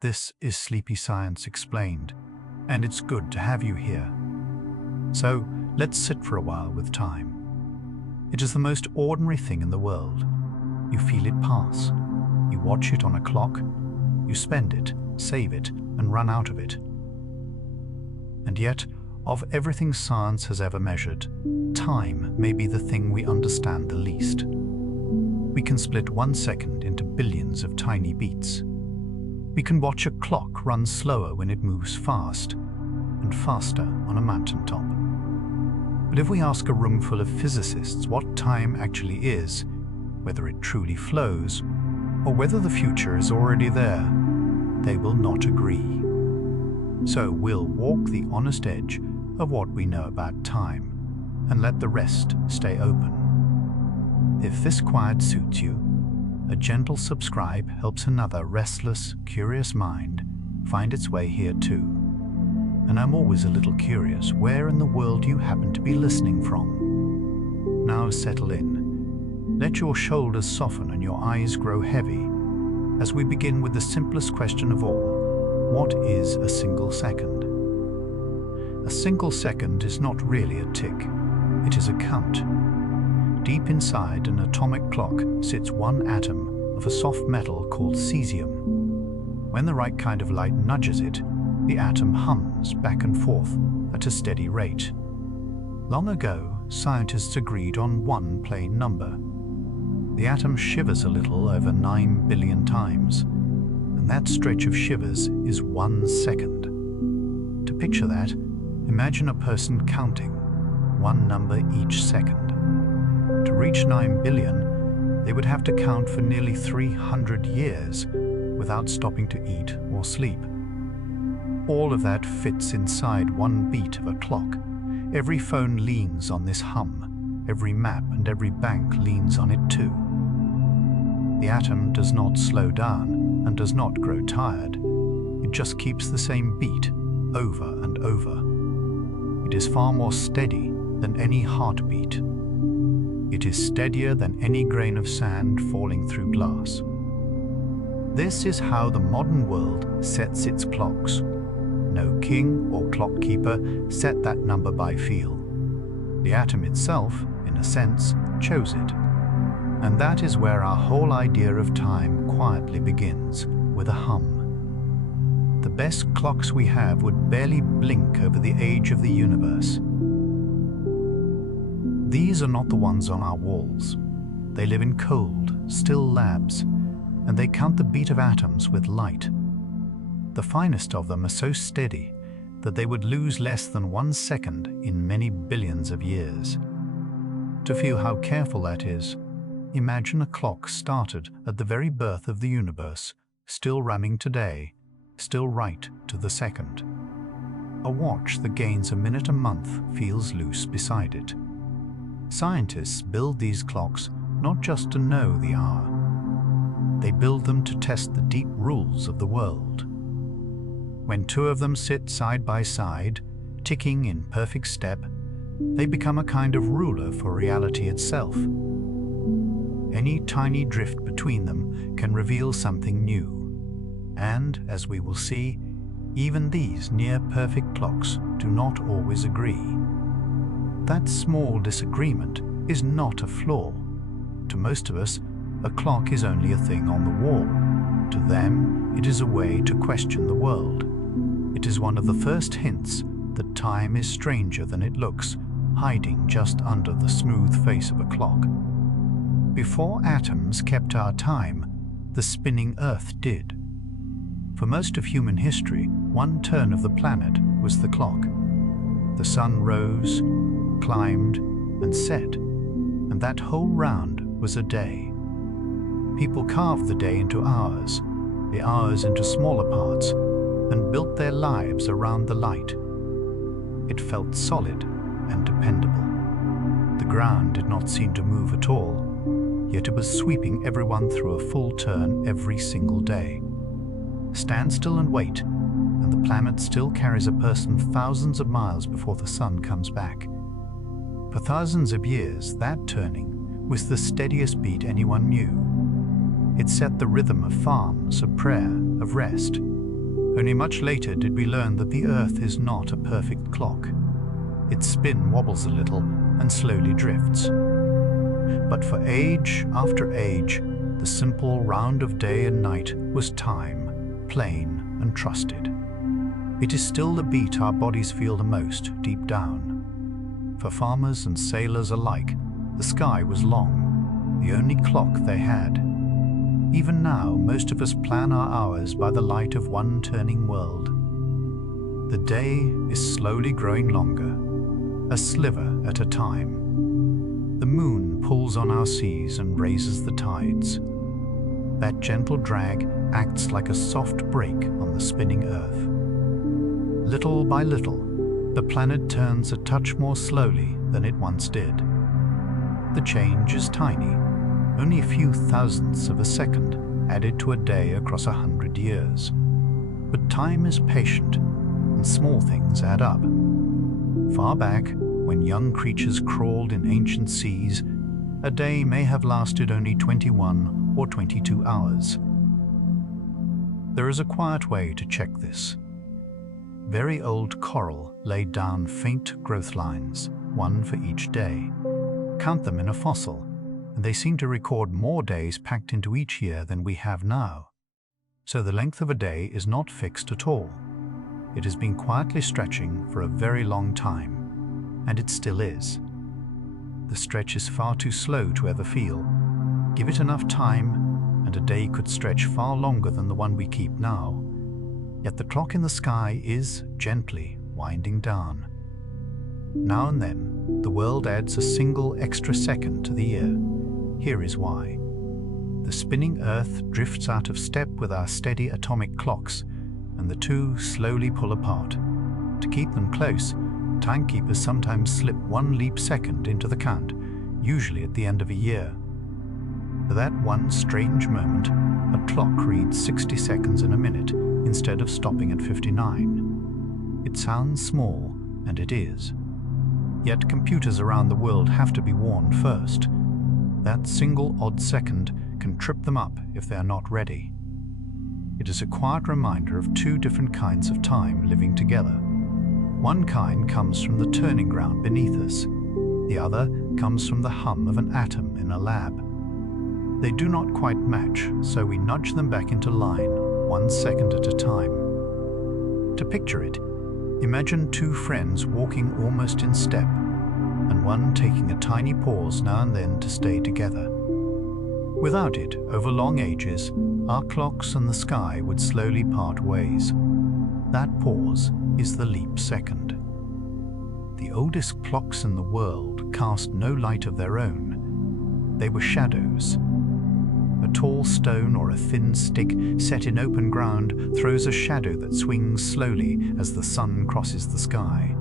This is Sleepy Science Explained, and it's good to have you here. So, let's sit for a while with time. It is the most ordinary thing in the world. You feel it pass. You watch it on a clock. You spend it, save it, and run out of it. And yet, of everything science has ever measured, time may be the thing we understand the least. We can split 1 second into billions of tiny beats. We can watch a clock run slower when it moves fast, and faster on a mountaintop. But if we ask a room full of physicists what time actually is, whether it truly flows, or whether the future is already there, they will not agree. So we'll walk the honest edge of what we know about time, and let the rest stay open. If this quiet suits you, a gentle subscribe helps another restless, curious mind find its way here too. And I'm always a little curious where in the world you happen to be listening from. Now settle in. Let your shoulders soften and your eyes grow heavy as we begin with the simplest question of all. What is a single second? A single second is not really a tick. It is a count. Deep inside an atomic clock sits one atom of a soft metal called cesium. When the right kind of light nudges it, the atom hums back and forth at a steady rate. Long ago, scientists agreed on one plain number. The atom shivers a little over 9 billion times, and that stretch of shivers is 1 second. To picture that, imagine a person counting one number each second. To reach 9 billion, they would have to count for nearly 300 years without stopping to eat or sleep. All of that fits inside one beat of a clock. Every phone leans on this hum. Every map and every bank leans on it too. The atom does not slow down and does not grow tired. It just keeps the same beat over and over. It is far more steady than any heartbeat. It is steadier than any grain of sand falling through glass. This is how the modern world sets its clocks. No king or clock keeper set that number by feel. The atom itself, in a sense, chose it. And that is where our whole idea of time quietly begins, with a hum. The best clocks we have would barely blink over the age of the universe. These are not the ones on our walls. They live in cold, still labs, and they count the beat of atoms with light. The finest of them are so steady that they would lose less than 1 second in many billions of years. To feel how careful that is, imagine a clock started at the very birth of the universe, still running today, still right to the second. A watch that gains a minute a month feels loose beside it. Scientists build these clocks not just to know the hour. They build them to test the deep rules of the world. When two of them sit side by side, ticking in perfect step, they become a kind of ruler for reality itself. Any tiny drift between them can reveal something new. And, as we will see, even these near-perfect clocks do not always agree. That small disagreement is not a flaw. To most of us, a clock is only a thing on the wall. To them, it is a way to question the world. It is one of the first hints that time is stranger than it looks, hiding just under the smooth face of a clock. Before atoms kept our time, the spinning Earth did. For most of human history, one turn of the planet was the clock. The sun rose, climbed, and set, and that whole round was a day. People carved the day into hours, the hours into smaller parts, and built their lives around the light. It felt solid and dependable. The ground did not seem to move at all, yet it was sweeping everyone through a full turn every single day. Stand still and wait, and the planet still carries a person thousands of miles before the sun comes back. For thousands of years, that turning was the steadiest beat anyone knew. It set the rhythm of farms, of prayer, of rest. Only much later did we learn that the Earth is not a perfect clock. Its spin wobbles a little and slowly drifts. But for age after age, the simple round of day and night was time, plain and trusted. It is still the beat our bodies feel the most deep down. For farmers and sailors alike, the sky was long, the only clock they had. Even now, most of us plan our hours by the light of one turning world. The day is slowly growing longer, a sliver at a time. The moon pulls on our seas and raises the tides. That gentle drag acts like a soft brake on the spinning Earth. Little by little, the planet turns a touch more slowly than it once did. The change is tiny, only a few thousandths of a second added to a day across 100 years. But time is patient, and small things add up. Far back, when young creatures crawled in ancient seas, a day may have lasted only 21 or 22 hours. There is a quiet way to check this. Very old coral laid down faint growth lines, one for each day. Count them in a fossil, and they seem to record more days packed into each year than we have now. So the length of a day is not fixed at all. It has been quietly stretching for a very long time, and it still is. The stretch is far too slow to ever feel. Give it enough time, and a day could stretch far longer than the one we keep now. Yet the clock in the sky is gently winding down. Now and then, the world adds a single extra second to the year. Here is why. The spinning Earth drifts out of step with our steady atomic clocks, and the two slowly pull apart. To keep them close, timekeepers sometimes slip one leap second into the count, usually at the end of a year. For that one strange moment, a clock reads 60 seconds in a minute instead of stopping at 59. It sounds small, and it is. Yet computers around the world have to be warned first. That single odd second can trip them up if they are not ready. It is a quiet reminder of two different kinds of time living together. One kind comes from the turning ground beneath us. The other comes from the hum of an atom in a lab. They do not quite match, so we nudge them back into line, 1 second at a time. To picture it, imagine two friends walking almost in step, and one taking a tiny pause now and then to stay together. Without it, over long ages, our clocks and the sky would slowly part ways. That pause is the leap second. The oldest clocks in the world cast no light of their own. They were shadows. A tall stone or a thin stick set in open ground throws a shadow that swings slowly as the sun crosses the sky.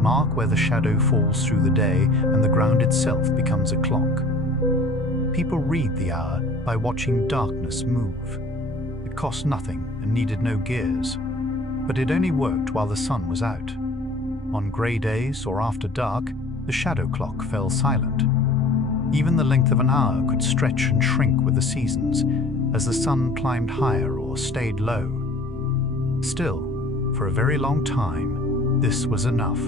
Mark where the shadow falls through the day and the ground itself becomes a clock. People read the hour by watching darkness move. It cost nothing and needed no gears, but it only worked while the sun was out. On grey days or after dark, the shadow clock fell silent. Even the length of an hour could stretch and shrink with the seasons as the sun climbed higher or stayed low. Still, for a very long time, this was enough.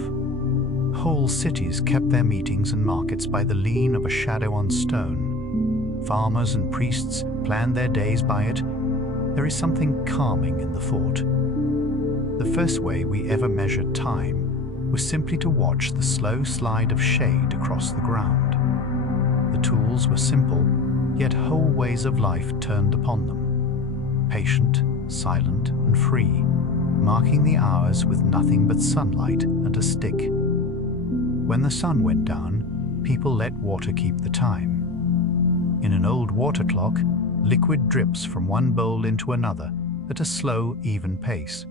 Whole cities kept their meetings and markets by the lean of a shadow on stone. Farmers and priests planned their days by it. There is something calming in the thought. The first way we ever measured time was simply to watch the slow slide of shade across the ground. The tools were simple, yet whole ways of life turned upon them. Patient, silent, and free, marking the hours with nothing but sunlight and a stick. When the sun went down, people let water keep the time. In an old water clock, liquid drips from one bowl into another at a slow, even pace.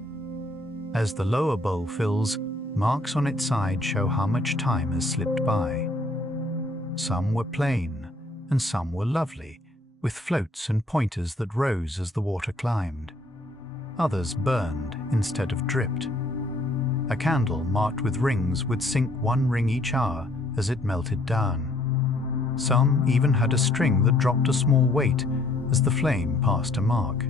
As the lower bowl fills, marks on its side show how much time has slipped by. Some were plain, and some were lovely, with floats and pointers that rose as the water climbed. Others burned instead of dripped. A candle marked with rings would sink 1 ring each hour as it melted down. Some even had a string that dropped a small weight as the flame passed a mark.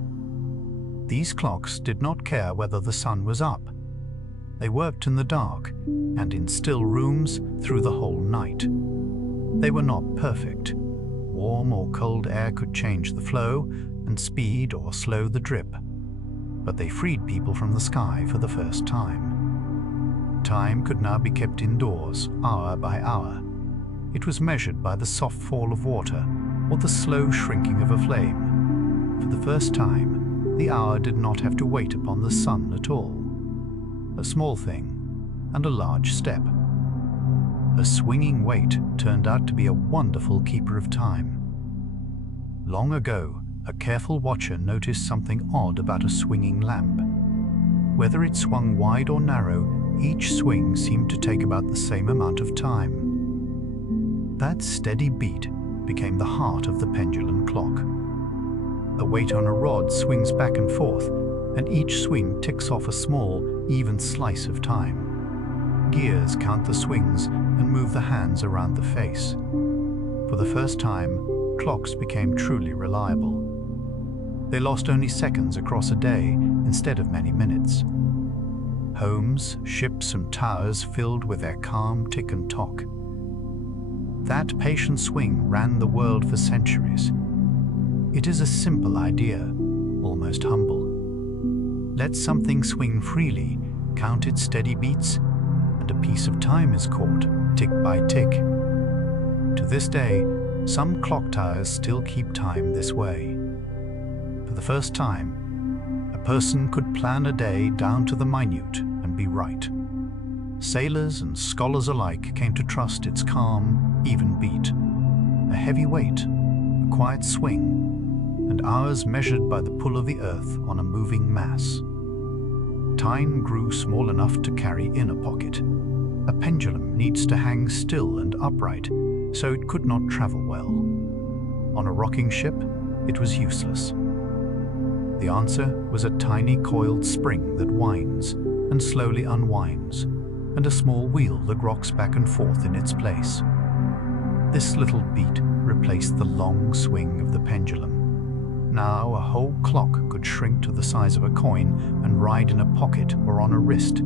These clocks did not care whether the sun was up. They worked in the dark and in still rooms through the whole night. They were not perfect. Warm or cold air could change the flow and speed or slow the drip. But they freed people from the sky for the first time. Time could now be kept indoors, hour by hour. It was measured by the soft fall of water or the slow shrinking of a flame. For the first time, the hour did not have to wait upon the sun at all. A small thing and a large step. A swinging weight turned out to be a wonderful keeper of time. Long ago, a careful watcher noticed something odd about a swinging lamp. Whether it swung wide or narrow, each swing seemed to take about the same amount of time. That steady beat became the heart of the pendulum clock. A weight on a rod swings back and forth, and each swing ticks off a small, even slice of time. Gears count the swings and move the hands around the face. For the first time, clocks became truly reliable. They lost only seconds across a day instead of many minutes. Homes, ships, and towers filled with their calm tick and tock. That patient swing ran the world for centuries. It is a simple idea, almost humble. Let something swing freely, count its steady beats, and a piece of time is caught, tick by tick. To this day, some clock towers still keep time this way. For the first time, a person could plan a day down to the minute and be right. Sailors and scholars alike came to trust its calm, even beat. A heavy weight, a quiet swing, and hours measured by the pull of the earth on a moving mass. Time grew small enough to carry in a pocket. A pendulum needs to hang still and upright, so it could not travel well. On a rocking ship, it was useless. The answer was a tiny coiled spring that winds and slowly unwinds, and a small wheel that rocks back and forth in its place. This little beat replaced the long swing of the pendulum. Now a whole clock could shrink to the size of a coin and ride in a pocket or on a wrist.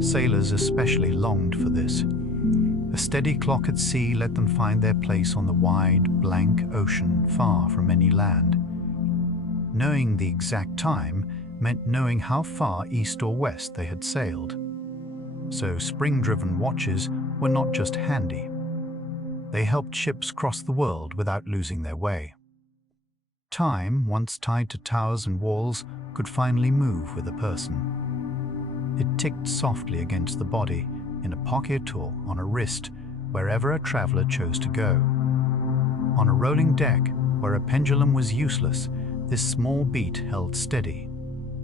Sailors especially longed for this. A steady clock at sea let them find their place on the wide, blank ocean far from any land. Knowing the exact time meant knowing how far east or west they had sailed. So spring-driven watches were not just handy. They helped ships cross the world without losing their way. Time, once tied to towers and walls, could finally move with a person. It ticked softly against the body, in a pocket or on a wrist, wherever a traveler chose to go. On a rolling deck, where a pendulum was useless, this small beat held steady.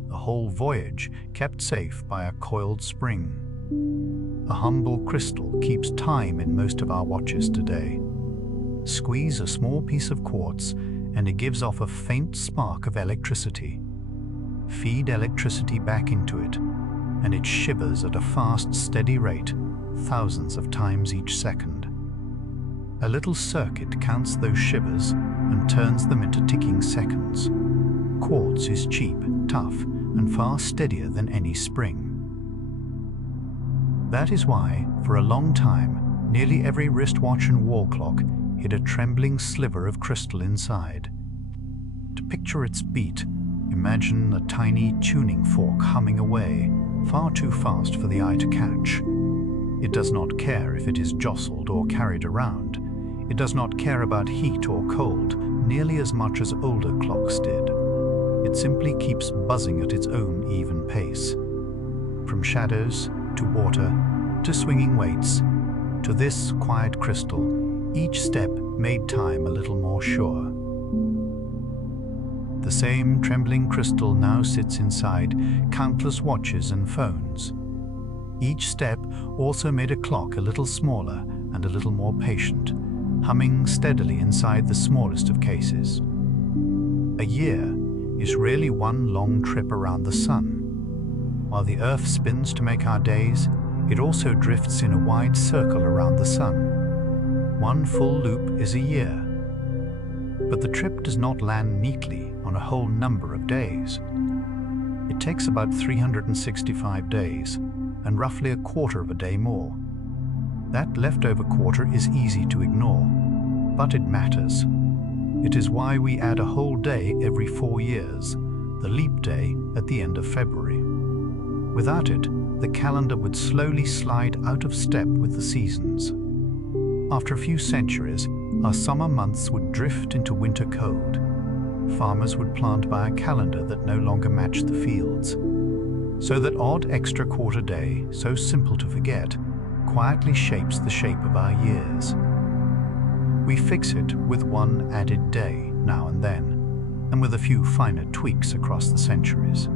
The whole voyage kept safe by a coiled spring. A humble crystal keeps time in most of our watches today. Squeeze a small piece of quartz and it gives off a faint spark of electricity. Feed electricity back into it, and it shivers at a fast, steady rate, thousands of times each second. A little circuit counts those shivers and turns them into ticking seconds. Quartz is cheap, tough, and far steadier than any spring. That is why, for a long time, nearly every wristwatch and wall clock hid a trembling sliver of crystal inside. To picture its beat, imagine a tiny tuning fork humming away, far too fast for the eye to catch. It does not care if it is jostled or carried around. It does not care about heat or cold nearly as much as older clocks did. It simply keeps buzzing at its own even pace. From shadows to water to swinging weights to this quiet crystal, each step made time a little more sure. The same trembling crystal now sits inside countless watches and phones. Each step also made a clock a little smaller and a little more patient, humming steadily inside the smallest of cases. A year is really one long trip around the sun. While the Earth spins to make our days, it also drifts in a wide circle around the sun. One full loop is a year. But the trip does not land neatly on a whole number of days. It takes about 365 days, and roughly a quarter of a day more. That leftover quarter is easy to ignore, but it matters. It is why we add a whole day every 4 years, the leap day at the end of February. Without it, the calendar would slowly slide out of step with the seasons. After a few centuries, our summer months would drift into winter cold. Farmers would plant by a calendar that no longer matched the fields. So that odd extra quarter day, so simple to forget, quietly shapes the shape of our years. We fix it with one added day now and then, and with a few finer tweaks across the centuries.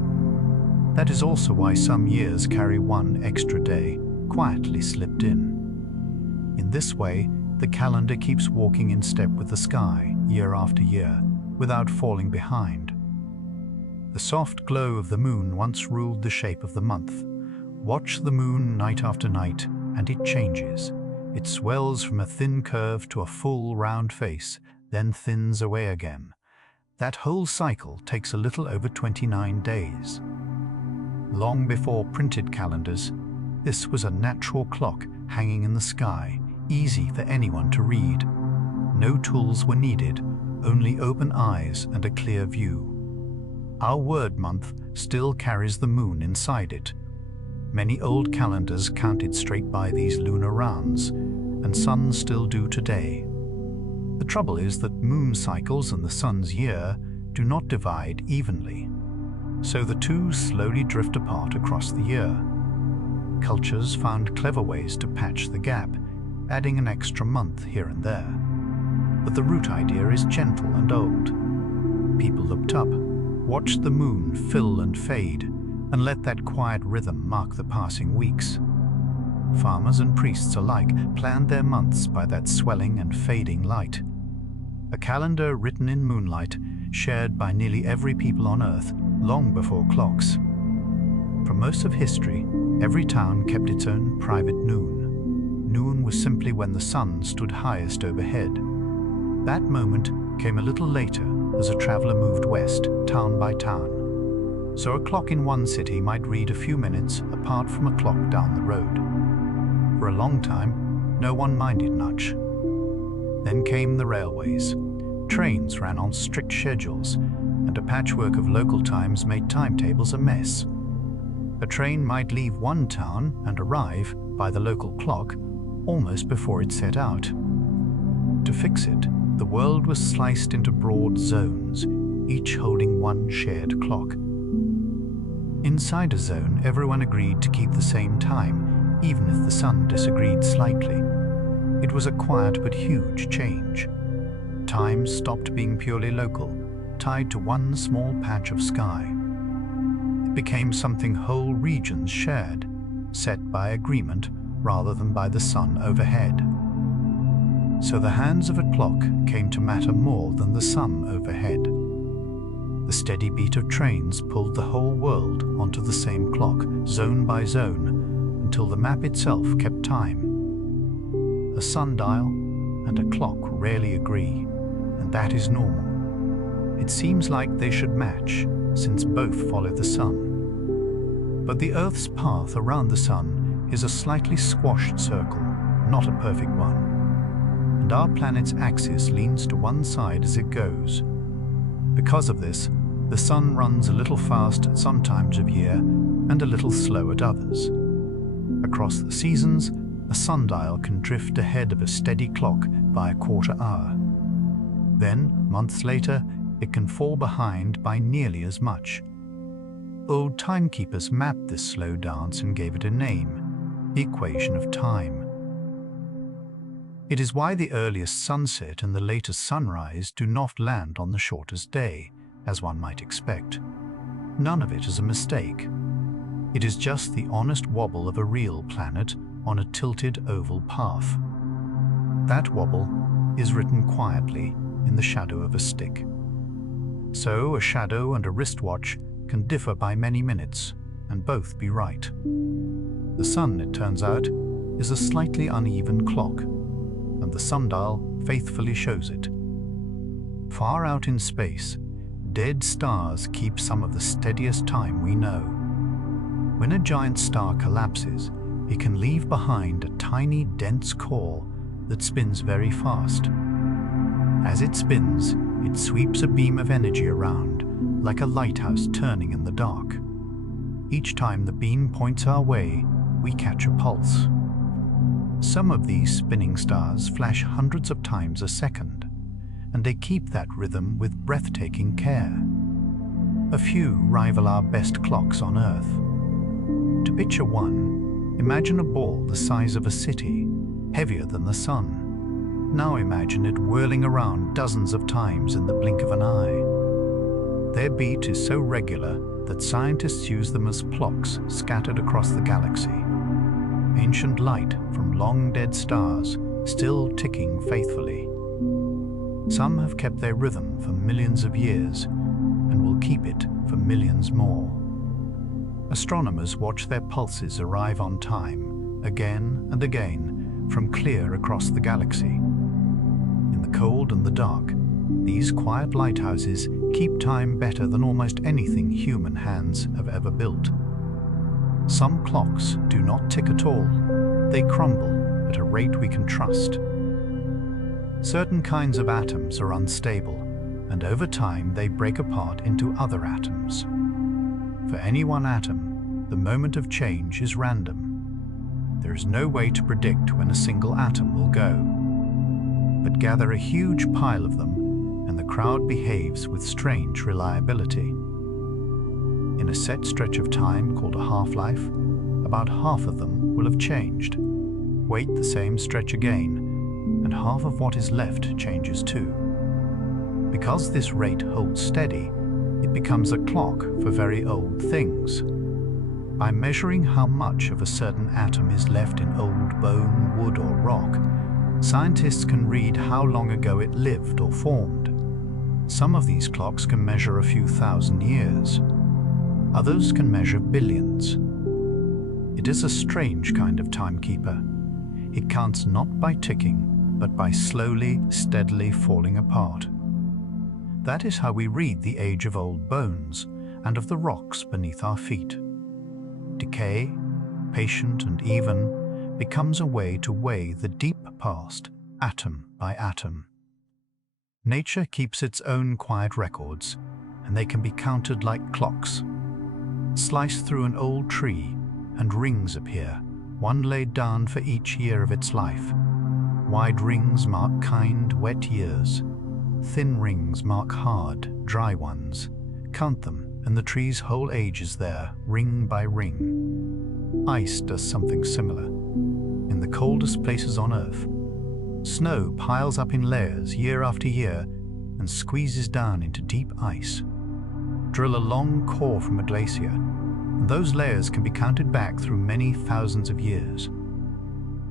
That is also why some years carry one extra day, quietly slipped in. In this way, the calendar keeps walking in step with the sky, year after year, without falling behind. The soft glow of the moon once ruled the shape of the month. Watch the moon night after night, and it changes. It swells from a thin curve to a full round face, then thins away again. That whole cycle takes a little over 29 days. Long before printed calendars, this was a natural clock hanging in the sky, easy for anyone to read. No tools were needed, only open eyes and a clear view. Our word month still carries the moon inside it. Many old calendars counted straight by these lunar rounds, and some still do today. The trouble is that moon cycles and the sun's year do not divide evenly, so the two slowly drift apart across the year. Cultures found clever ways to patch the gap, adding an extra month here and there. But the root idea is gentle and old. People looked up, watched the moon fill and fade, and let that quiet rhythm mark the passing weeks. Farmers and priests alike planned their months by that swelling and fading light. A calendar written in moonlight, shared by nearly every people on Earth long before clocks. For most of history, every town kept its own private noon. Noon was simply when the sun stood highest overhead. That moment came a little later as a traveler moved west, town by town. So a clock in one city might read a few minutes apart from a clock down the road. For a long time, no one minded much. Then came the railways. Trains ran on strict schedules, and a patchwork of local times made timetables a mess. A train might leave one town and arrive, by the local clock, almost before it set out. To fix it, the world was sliced into broad zones, each holding one shared clock. Inside a zone, everyone agreed to keep the same time, even if the sun disagreed slightly. It was a quiet but huge change. Time stopped being purely local, tied to one small patch of sky. It became something whole regions shared, set by agreement rather than by the sun overhead. So the hands of a clock came to matter more than the sun overhead. The steady beat of trains pulled the whole world onto the same clock, zone by zone, until the map itself kept time. A sundial and a clock rarely agree, and that is normal. It seems like they should match, since both follow the sun. But the Earth's path around the sun is a slightly squashed circle, not a perfect one. And our planet's axis leans to one side as it goes. Because of this, the sun runs a little fast at some times of year and a little slow at others. Across the seasons, a sundial can drift ahead of a steady clock by a quarter hour. Then, months later, it can fall behind by nearly as much. Old timekeepers mapped this slow dance and gave it a name, the equation of time. It is why the earliest sunset and the latest sunrise do not land on the shortest day, as one might expect. None of it is a mistake. It is just the honest wobble of a real planet on a tilted oval path. That wobble is written quietly in the shadow of a stick. So a shadow and a wristwatch can differ by many minutes, and both be right. The sun, it turns out, is a slightly uneven clock, and the sundial faithfully shows it. Far out in space, dead stars keep some of the steadiest time we know. When a giant star collapses, it can leave behind a tiny, dense core that spins very fast. As it spins, it sweeps a beam of energy around, like a lighthouse turning in the dark. Each time the beam points our way, we catch a pulse. Some of these spinning stars flash hundreds of times a second, and they keep that rhythm with breathtaking care. A few rival our best clocks on Earth. To picture one, imagine a ball the size of a city, heavier than the sun. Now imagine it whirling around dozens of times in the blink of an eye. Their beat is so regular that scientists use them as clocks scattered across the galaxy. Ancient light from long-dead stars, still ticking faithfully. Some have kept their rhythm for millions of years and will keep it for millions more. Astronomers watch their pulses arrive on time, again and again, from clear across the galaxy. In the cold and the dark, these quiet lighthouses keep time better than almost anything human hands have ever built. Some clocks do not tick at all. They crumble at a rate we can trust. Certain kinds of atoms are unstable, and over time they break apart into other atoms. For any one atom, the moment of change is random. There is no way to predict when a single atom will go. But gather a huge pile of them, and the crowd behaves with strange reliability. In a set stretch of time called a half-life, about half of them will have changed. Wait the same stretch again, and half of what is left changes too. Because this rate holds steady, it becomes a clock for very old things. By measuring how much of a certain atom is left in old bone, wood, or rock, scientists can read how long ago it lived or formed. Some of these clocks can measure a few thousand years. Others can measure billions. It is a strange kind of timekeeper. It counts not by ticking, but by slowly, steadily falling apart. That is how we read the age of old bones and of the rocks beneath our feet. Decay, patient and even, becomes a way to weigh the deep past, atom by atom. Nature keeps its own quiet records, and they can be counted like clocks. Slice through an old tree, and rings appear, one laid down for each year of its life. Wide rings mark kind, wet years. Thin rings mark hard, dry ones. Count them, and the tree's whole age is there, ring by ring. Ice does something similar. In the coldest places on Earth, snow piles up in layers year after year and squeezes down into deep ice. Drill a long core from a glacier, and those layers can be counted back through many thousands of years.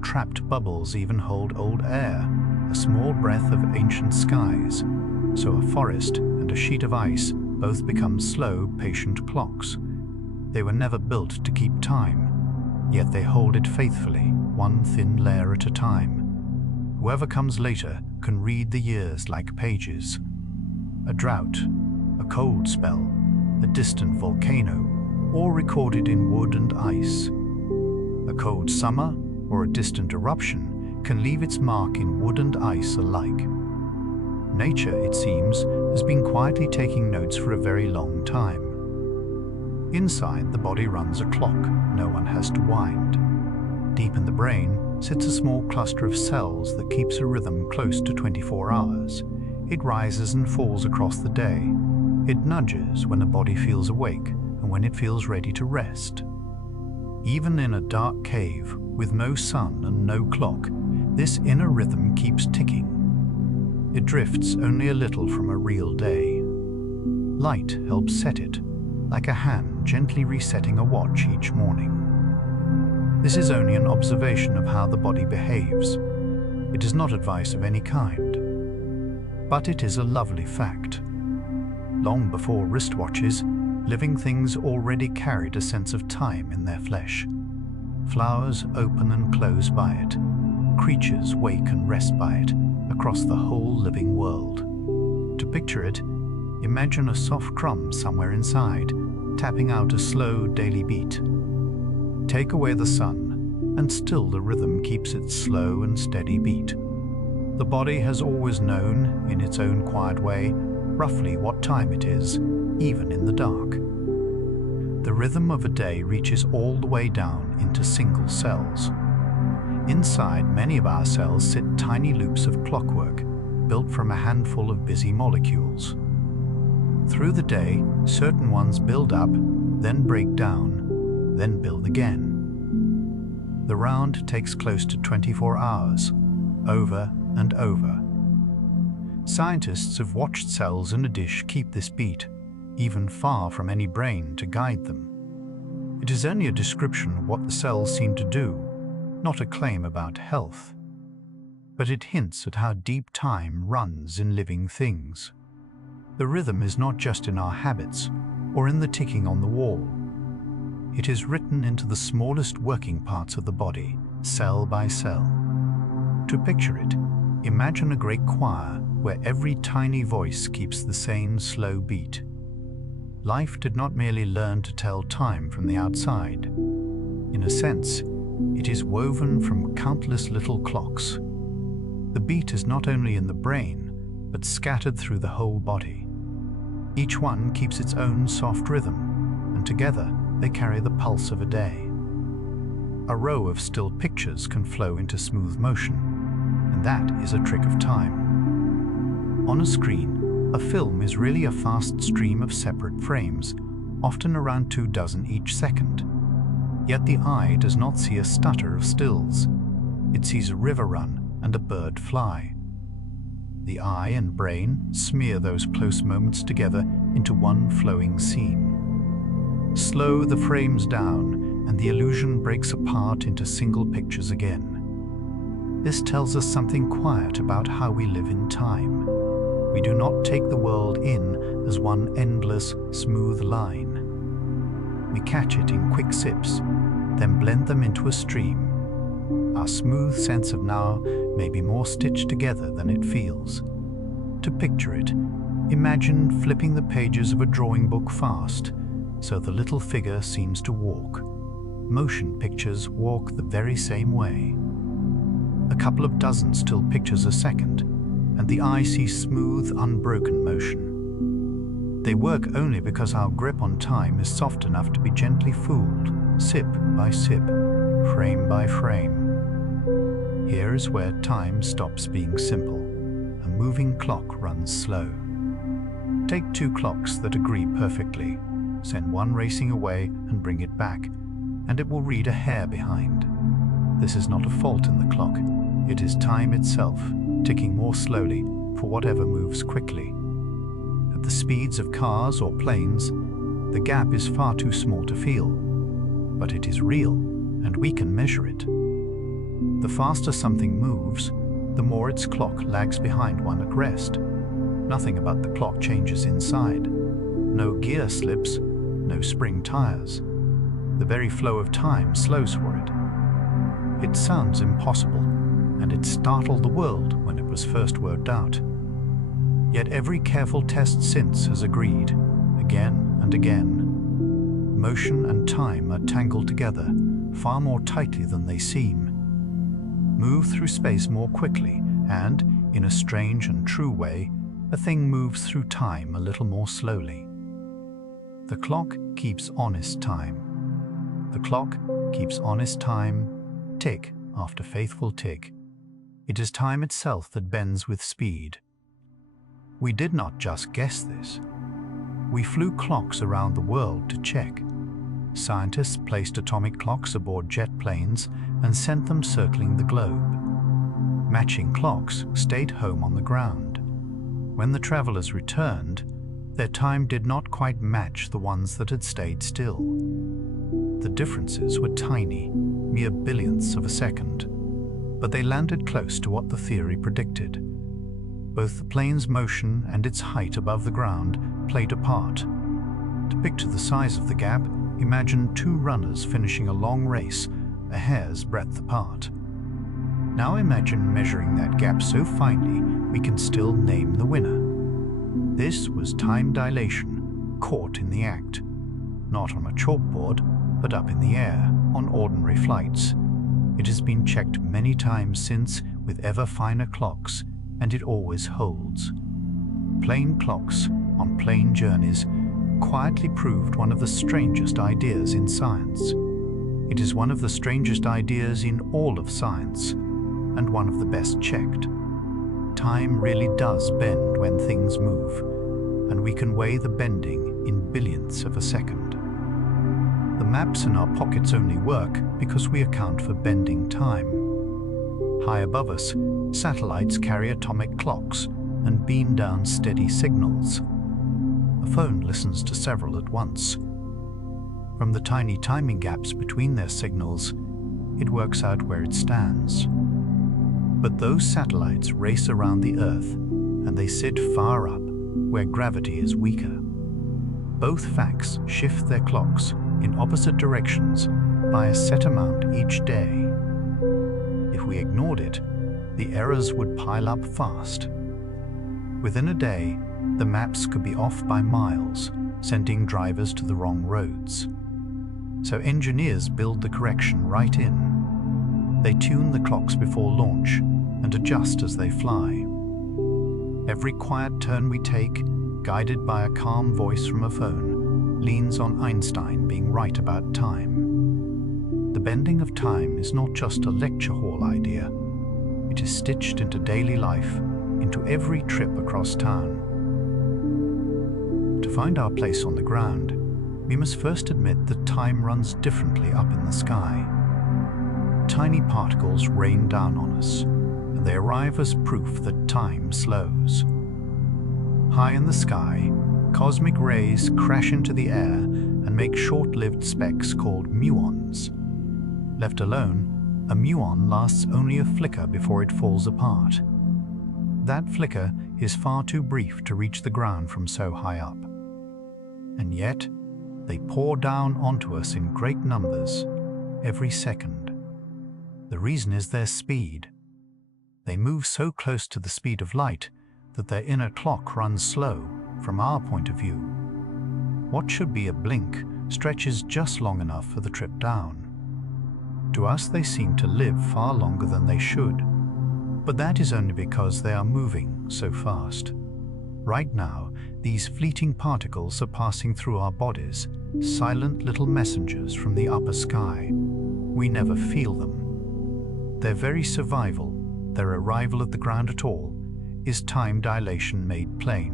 Trapped bubbles even hold old air, a small breath of ancient skies, so a forest and a sheet of ice both become slow, patient clocks. They were never built to keep time, yet they hold it faithfully, one thin layer at a time. Whoever comes later can read the years like pages. A drought, a cold spell, a distant volcano, all recorded in wood and ice. A cold summer or a distant eruption can leave its mark in wood and ice alike. Nature, it seems, has been quietly taking notes for a very long time. Inside, the body runs a clock no one has to wind. Deep in the brain sits a small cluster of cells that keeps a rhythm close to 24 hours. It rises and falls across the day. It nudges when the body feels awake and when it feels ready to rest. Even in a dark cave with no sun and no clock, this inner rhythm keeps ticking. It drifts only a little from a real day. Light helps set it, like a hand gently resetting a watch each morning. This is only an observation of how the body behaves. It is not advice of any kind. But it is a lovely fact. Long before wristwatches, living things already carried a sense of time in their flesh. Flowers open and close by it. Creatures wake and rest by it, across the whole living world. To picture it, Imagine a soft crumb somewhere inside, tapping out a slow daily beat. Take away the sun, and still the rhythm keeps its slow and steady beat. The body has always known, in its own quiet way, roughly what time it is, even in the dark. The rhythm of a day reaches all the way down into single cells. Inside many of our cells sit tiny loops of clockwork, built from a handful of busy molecules. Through the day, certain ones build up, then break down, then build again. The round takes close to 24 hours, over and over. Scientists have watched cells in a dish keep this beat, even far from any brain to guide them. It is only a description of what the cells seem to do, not a claim about health. But it hints at how deep time runs in living things. The rhythm is not just in our habits or in the ticking on the wall. It is written into the smallest working parts of the body, cell by cell. To picture it, imagine a great choir where every tiny voice keeps the same slow beat. Life did not merely learn to tell time from the outside. In a sense, it is woven from countless little clocks. The beat is not only in the brain, but scattered through the whole body. Each one keeps its own soft rhythm, and together they carry the pulse of a day. A row of still pictures can flow into smooth motion, and that is a trick of time. On a screen, a film is really a fast stream of separate frames, often around 24 each second. Yet the eye does not see a stutter of stills. It sees a river run and a bird fly. The eye and brain smear those close moments together into one flowing scene. Slow the frames down, and the illusion breaks apart into single pictures again. This tells us something quiet about how we live in time. We do not take the world in as one endless, smooth line. We catch it in quick sips, then blend them into a stream. Our smooth sense of now may be more stitched together than it feels. To picture it, imagine flipping the pages of a drawing book fast, so the little figure seems to walk. Motion pictures walk the very same way. A couple of dozen still pictures a second, and the eye sees smooth, unbroken motion. They work only because our grip on time is soft enough to be gently fooled, sip by sip, frame by frame. Here is where time stops being simple. A moving clock runs slow. Take two clocks that agree perfectly, send one racing away and bring it back, and it will read a hair behind. This is not a fault in the clock. It is time itself, ticking more slowly for whatever moves quickly. At the speeds of cars or planes, the gap is far too small to feel, but it is real, and we can measure it. The faster something moves, the more its clock lags behind one at rest. Nothing about the clock changes inside. No gear slips, no spring tires. The very flow of time slows for it. It sounds impossible, and it startled the world when it was first worked out. Yet every careful test since has agreed, again and again. Motion and time are tangled together, far more tightly than they seem. Move through space more quickly, and, in a strange and true way, a thing moves through time a little more slowly. The clock keeps honest time. The clock keeps honest time, tick after faithful tick. It is time itself that bends with speed. We did not just guess this. We flew clocks around the world to check. Scientists placed atomic clocks aboard jet planes and sent them circling the globe. Matching clocks stayed home on the ground. When the travelers returned, their time did not quite match the ones that had stayed still. The differences were tiny, mere billionths of a second, but they landed close to what the theory predicted. Both the plane's motion and its height above the ground played a part. To picture the size of the gap, imagine two runners finishing a long race, a hair's breadth apart. Now imagine measuring that gap so finely we can still name the winner. This was time dilation, caught in the act. Not on a chalkboard, but up in the air, on ordinary flights. It has been checked many times since with ever finer clocks, and it always holds. Plane clocks on plane journeys quietly proved one of the strangest ideas in science. It is one of the strangest ideas in all of science, and one of the best checked. Time really does bend when things move, and we can weigh the bending in billionths of a second. The maps in our pockets only work because we account for bending time. High above us, satellites carry atomic clocks and beam down steady signals. A phone listens to several at once. From the tiny timing gaps between their signals, it works out where it stands. But those satellites race around the Earth, and they sit far up, where gravity is weaker. Both facts shift their clocks in opposite directions by a set amount each day. If we ignored it, the errors would pile up fast. Within a day, the maps could be off by miles, sending drivers to the wrong roads. So engineers build the correction right in. They tune the clocks before launch and adjust as they fly. Every quiet turn we take, guided by a calm voice from a phone, leans on Einstein being right about time. The bending of time is not just a lecture hall idea. It is stitched into daily life, into every trip across town. To find our place on the ground, we must first admit that time runs differently up in the sky. Tiny particles rain down on us, and they arrive as proof that time slows. High in the sky, cosmic rays crash into the air and make short-lived specks called muons. Left alone, a muon lasts only a flicker before it falls apart. That flicker is far too brief to reach the ground from so high up. And yet, they pour down onto us in great numbers, every second. The reason is their speed. They move so close to the speed of light that their inner clock runs slow from our point of view. What should be a blink stretches just long enough for the trip down. To us, they seem to live far longer than they should, but that is only because they are moving so fast. Right now, these fleeting particles are passing through our bodies, silent little messengers from the upper sky. We never feel them. Their very survival, their arrival at the ground at all, is time dilation made plain.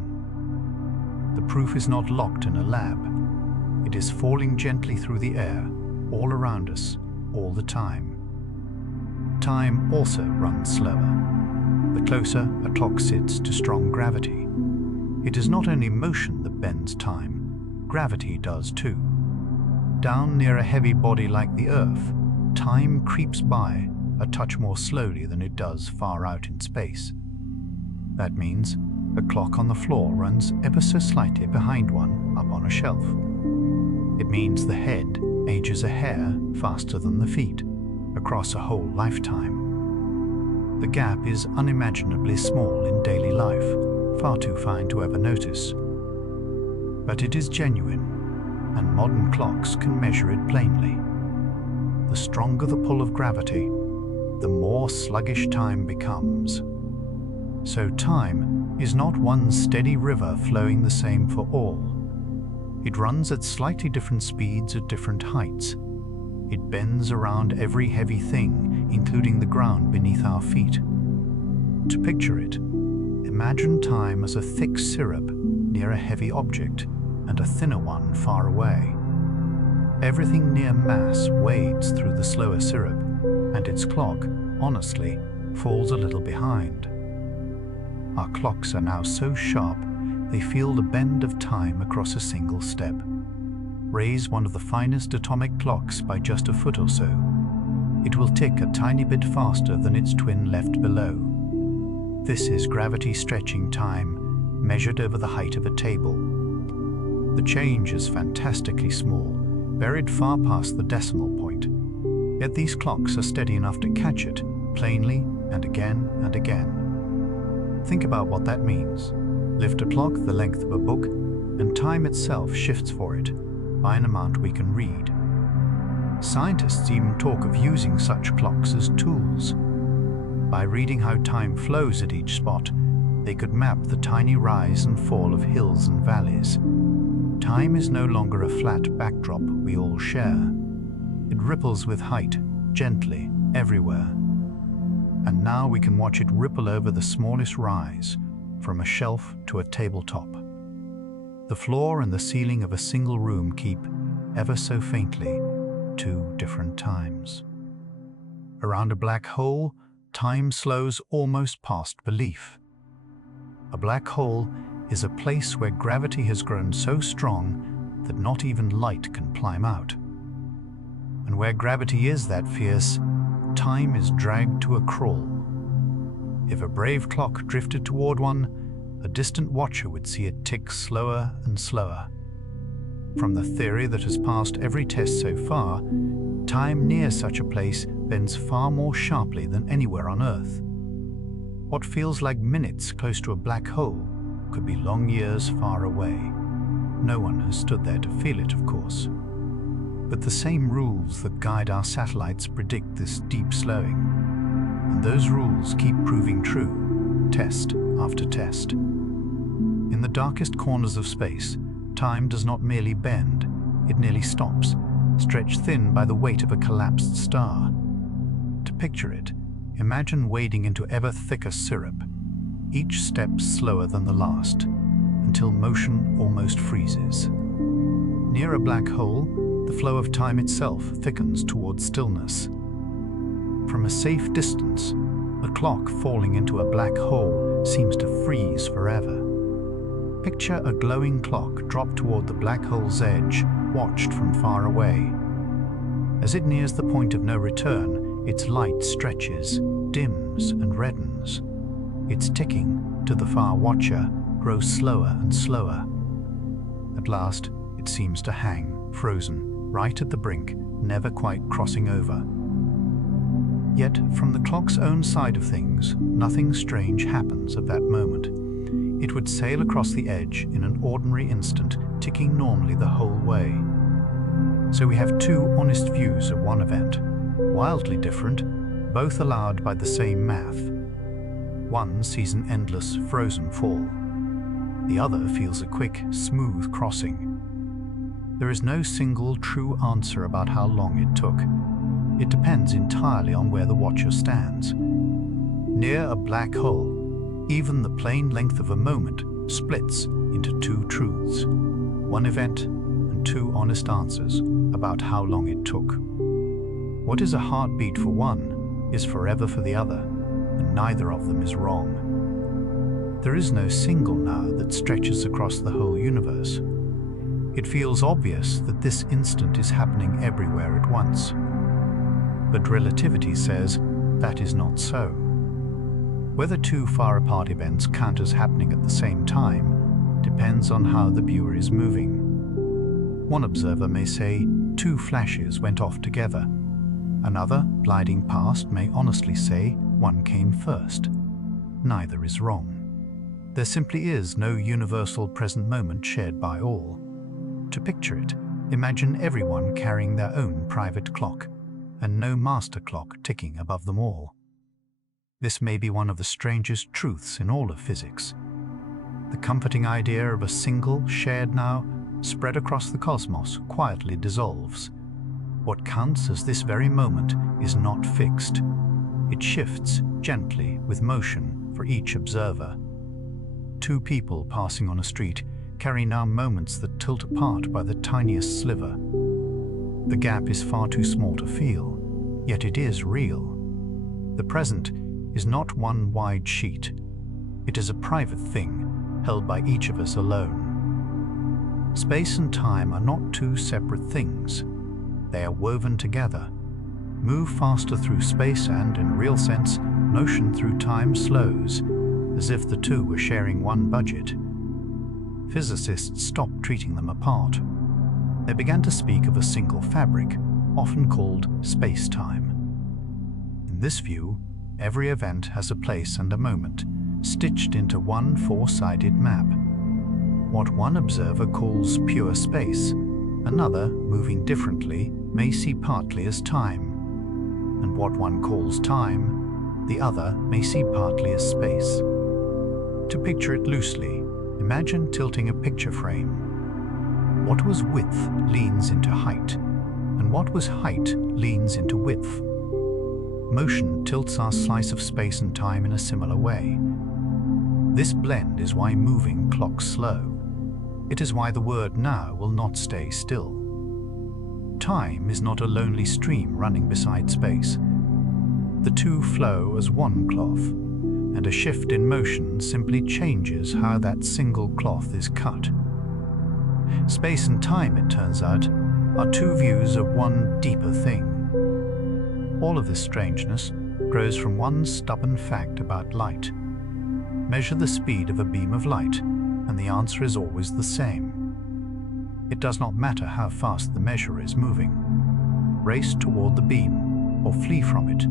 The proof is not locked in a lab. It is falling gently through the air, all around us, all the time. Time also runs slower. The closer a clock sits to strong gravity. It is not only motion that bends time, gravity does too. Down near a heavy body like the Earth, time creeps by a touch more slowly than it does far out in space. That means a clock on the floor runs ever so slightly behind one up on a shelf. It means the head ages a hair faster than the feet, across a whole lifetime. The gap is unimaginably small in daily life, far too fine to ever notice. But it is genuine, and modern clocks can measure it plainly. The stronger the pull of gravity, the more sluggish time becomes. So time is not one steady river flowing the same for all. It runs at slightly different speeds at different heights. It bends around every heavy thing, including the ground beneath our feet. To picture it, imagine time as a thick syrup near a heavy object and a thinner one far away. Everything near mass wades through the slower syrup, and its clock, honestly, falls a little behind. Our clocks are now so sharp they feel the bend of time across a single step. Raise one of the finest atomic clocks by just a foot or so. It will tick a tiny bit faster than its twin left below. This is gravity stretching time, measured over the height of a table. The change is fantastically small, buried far past the decimal point. Yet these clocks are steady enough to catch it, plainly and again and again. Think about what that means. Lift a clock the length of a book, and time itself shifts for it by an amount we can read. Scientists even talk of using such clocks as tools. By reading how time flows at each spot, they could map the tiny rise and fall of hills and valleys. Time is no longer a flat backdrop we all share. It ripples with height, gently, everywhere. And now we can watch it ripple over the smallest rise, from a shelf to a tabletop. The floor and the ceiling of a single room keep, ever so faintly, two different times. Around a black hole, time slows almost past belief. A black hole is a place where gravity has grown so strong that not even light can climb out. And where gravity is that fierce, time is dragged to a crawl. If a brave clock drifted toward one, a distant watcher would see it tick slower and slower. From the theory that has passed every test so far, time near such a place bends far more sharply than anywhere on Earth. What feels like minutes close to a black hole could be long years far away. No one has stood there to feel it, of course. But the same rules that guide our satellites predict this deep slowing. And those rules keep proving true, test after test. In the darkest corners of space, time does not merely bend, it nearly stops, stretched thin by the weight of a collapsed star. To picture it, imagine wading into ever thicker syrup, each step slower than the last, until motion almost freezes. Near a black hole, the flow of time itself thickens towards stillness. From a safe distance, a clock falling into a black hole seems to freeze forever. Picture a glowing clock drop toward the black hole's edge, watched from far away. As it nears the point of no return, its light stretches, dims and reddens. Its ticking, to the far watcher, grows slower and slower. At last, it seems to hang, frozen, right at the brink, never quite crossing over. Yet, from the clock's own side of things, nothing strange happens at that moment. It would sail across the edge in an ordinary instant, ticking normally the whole way. So we have two honest views of one event, wildly different, both allowed by the same math. One sees an endless, frozen fall. The other feels a quick, smooth crossing. There is no single true answer about how long it took. It depends entirely on where the watcher stands. Near a black hole, even the plain length of a moment splits into two truths, one event and two honest answers about how long it took. What is a heartbeat for one is forever for the other, and neither of them is wrong. There is no single now that stretches across the whole universe. It feels obvious that this instant is happening everywhere at once. But relativity says that is not so. Whether two far apart events count as happening at the same time depends on how the viewer is moving. One observer may say two flashes went off together. Another, gliding past, may honestly say one came first. Neither is wrong. There simply is no universal present moment shared by all. To picture it, imagine everyone carrying their own private clock, and no master clock ticking above them all. This may be one of the strangest truths in all of physics. The comforting idea of a single, shared now, spread across the cosmos quietly dissolves. What counts as this very moment is not fixed. It shifts gently with motion for each observer. Two people passing on a street carry now moments that tilt apart by the tiniest sliver. The gap is far too small to feel, yet it is real. The present is not one wide sheet. It is a private thing, held by each of us alone. Space and time are not two separate things. They are woven together. Move faster through space and, in a real sense, motion through time slows, as if the two were sharing one budget. Physicists stopped treating them apart. They began to speak of a single fabric, often called space-time. In this view, every event has a place and a moment, stitched into one four-sided map. What one observer calls pure space, another, moving differently, may see partly as time. And what one calls time, the other may see partly as space. To picture it loosely, imagine tilting a picture frame. What was width leans into height, and what was height leans into width. Motion tilts our slice of space and time in a similar way. This blend is why moving clocks slow. It is why the word now will not stay still. Time is not a lonely stream running beside space. The two flow as one cloth, and a shift in motion simply changes how that single cloth is cut. Space and time, it turns out, are two views of one deeper thing. All of this strangeness grows from one stubborn fact about light. Measure the speed of a beam of light, and the answer is always the same. It does not matter how fast the measure is moving. Race toward the beam, or flee from it,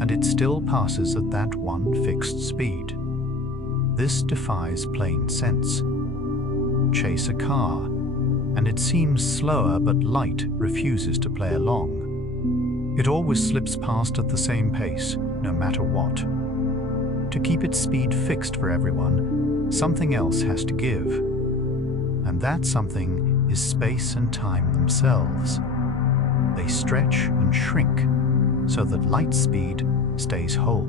and it still passes at that one fixed speed. This defies plain sense. Chase a car, and it seems slower, but light refuses to play along. It always slips past at the same pace, no matter what. To keep its speed fixed for everyone, something else has to give. And that something is space and time themselves. They stretch and shrink so that light speed stays whole.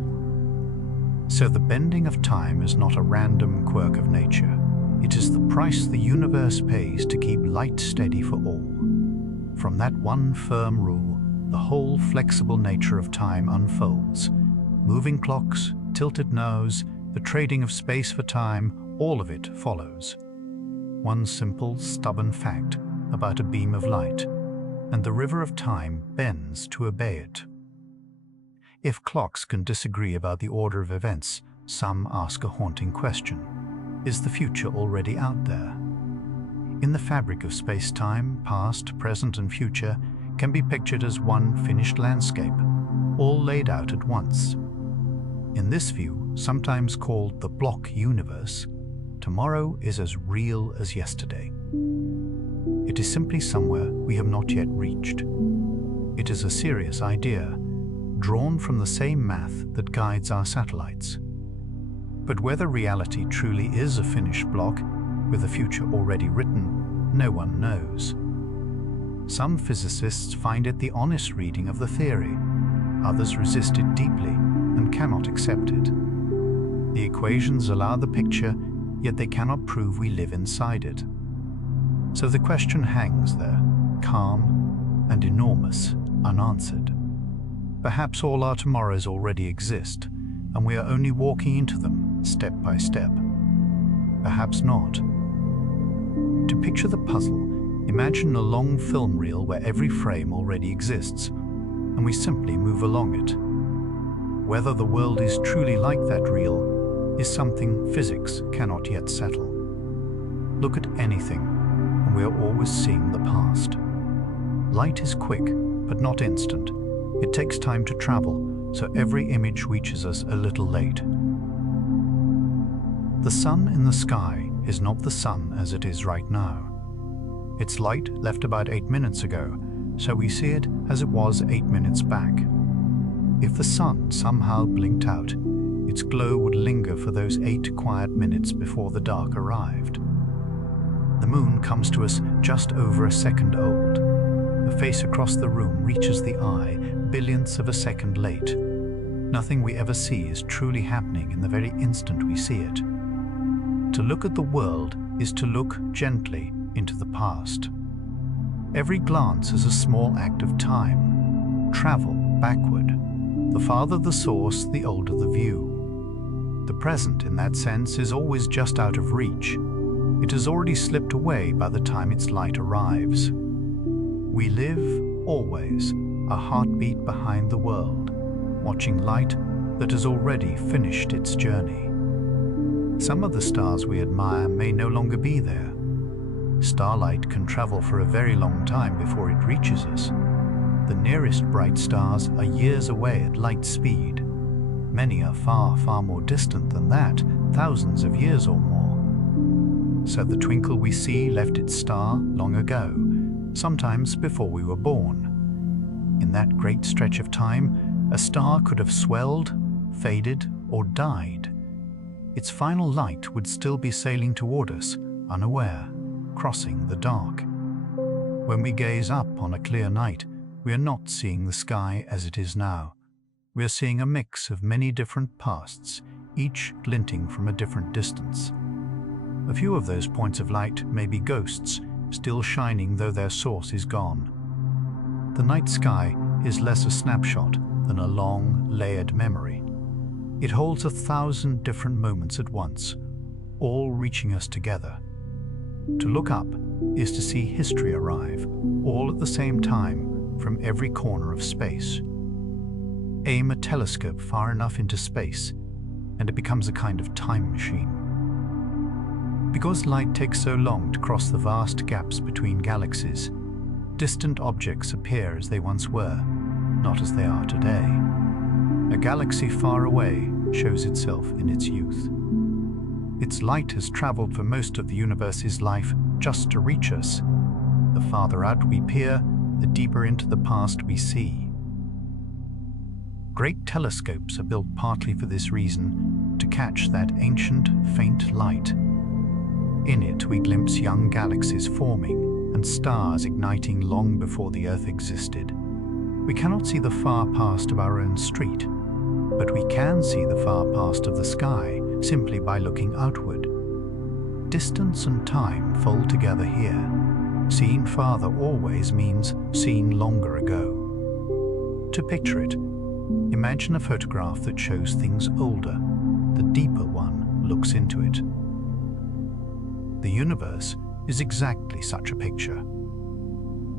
So the bending of time is not a random quirk of nature. It is the price the universe pays to keep light steady for all. From that one firm rule, the whole flexible nature of time unfolds. Moving clocks, tilted nose, the trading of space for time, all of it follows. One simple, stubborn fact about a beam of light, and the river of time bends to obey it. If clocks can disagree about the order of events, some ask a haunting question. Is the future already out there? In the fabric of space-time, past, present, and future can be pictured as one finished landscape, all laid out at once. In this view, sometimes called the block universe, tomorrow is as real as yesterday. It is simply somewhere we have not yet reached. It is a serious idea, drawn from the same math that guides our satellites. But whether reality truly is a finished block, with a future already written, no one knows. Some physicists find it the honest reading of the theory. Others resist it deeply and cannot accept it. The equations allow the picture, yet they cannot prove we live inside it. So the question hangs there, calm and enormous, unanswered. Perhaps all our tomorrows already exist, and we are only walking into them step by step. Perhaps not. To picture the puzzle, imagine a long film reel where every frame already exists, and we simply move along it. Whether the world is truly like that reel is something physics cannot yet settle. Look at anything, and we are always seeing the past. Light is quick, but not instant. It takes time to travel, so every image reaches us a little late. The sun in the sky is not the sun as it is right now. Its light left about 8 minutes ago, so we see it as it was 8 minutes back. If the sun somehow blinked out, its glow would linger for those 8 quiet minutes before the dark arrived. The moon comes to us just over a second old. The face across the room reaches the eye billionths of a second late. Nothing we ever see is truly happening in the very instant we see it. To look at the world is to look gently into the past. Every glance is a small act of time. Travel backward. The farther the source, the older the view. The present, in that sense, is always just out of reach. It has already slipped away by the time its light arrives. We live, always, a heartbeat behind the world, watching light that has already finished its journey. Some of the stars we admire may no longer be there. Starlight can travel for a very long time before it reaches us. The nearest bright stars are years away at light speed. Many are far, far more distant than that, thousands of years or more. So the twinkle we see left its star long ago, sometimes before we were born. In that great stretch of time, a star could have swelled, faded, or died. Its final light would still be sailing toward us, unaware, crossing the dark. When we gaze up on a clear night, we are not seeing the sky as it is now. We are seeing a mix of many different pasts, each glinting from a different distance. A few of those points of light may be ghosts, still shining though their source is gone. The night sky is less a snapshot than a long, layered memory. It holds 1,000 different moments at once, all reaching us together. To look up is to see history arrive, all at the same time, from every corner of space. Aim a telescope far enough into space, and it becomes a kind of time machine. Because light takes so long to cross the vast gaps between galaxies, distant objects appear as they once were, not as they are today. A galaxy far away shows itself in its youth. Its light has traveled for most of the universe's life just to reach us. The farther out we peer, the deeper into the past we see. Great telescopes are built partly for this reason, to catch that ancient, faint light. In it we glimpse young galaxies forming and stars igniting long before the Earth existed. We cannot see the far past of our own street, but we can see the far past of the sky simply by looking outward. Distance and time fold together here. Seen farther always means seen longer ago. To picture it, imagine a photograph that shows things older. The deeper one looks into it. The universe is exactly such a picture.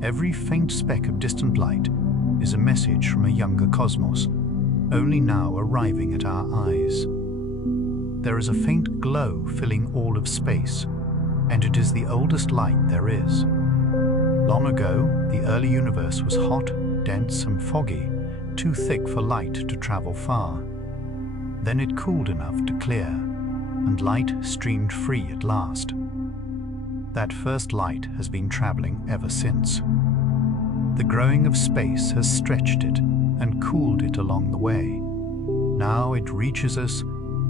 Every faint speck of distant light is a message from a younger cosmos, only now arriving at our eyes. There is a faint glow filling all of space, and it is the oldest light there is. Long ago, the early universe was hot, dense, and foggy, too thick for light to travel far. Then it cooled enough to clear, and light streamed free at last. That first light has been traveling ever since. The growing of space has stretched it and cooled it along the way. Now it reaches us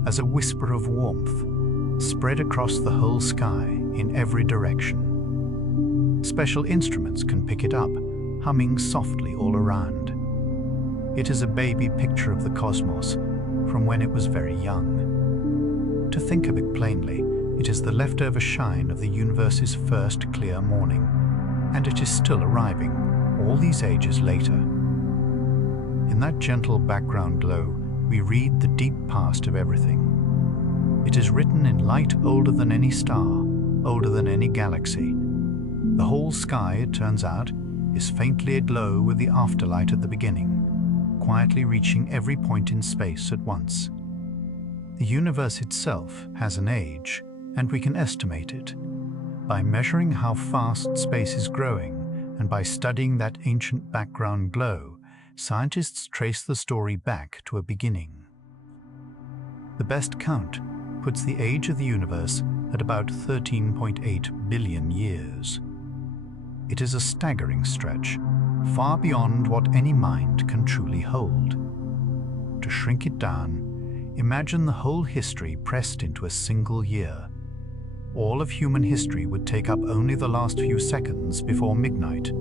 as a whisper of warmth, spread across the whole sky in every direction. Special instruments can pick it up, humming softly all around. It is a baby picture of the cosmos from when it was very young. To think of it plainly, it is the leftover shine of the universe's first clear morning, and it is still arriving, all these ages later. In that gentle background glow, we read the deep past of everything. It is written in light older than any star, older than any galaxy. The whole sky, it turns out, is faintly aglow with the afterlight at the beginning, quietly reaching every point in space at once. The universe itself has an age, and we can estimate it. By measuring how fast space is growing, and by studying that ancient background glow, scientists trace the story back to a beginning. The best count puts the age of the universe at about 13.8 billion years. It is a staggering stretch, far beyond what any mind can truly hold. To shrink it down, imagine the whole history pressed into a single year. All of human history would take up only the last few seconds before midnight.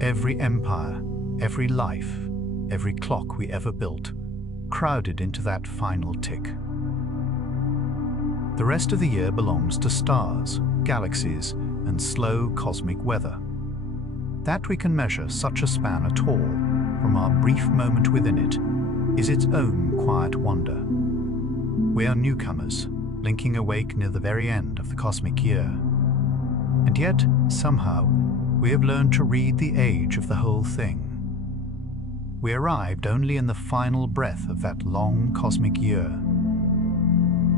Every empire, every life, every clock we ever built, crowded into that final tick. The rest of the year belongs to stars, galaxies, and slow cosmic weather. That we can measure such a span at all, from our brief moment within it, is its own quiet wonder. We are newcomers, blinking awake near the very end of the cosmic year. And yet, somehow, we have learned to read the age of the whole thing. We arrived only in the final breath of that long cosmic year.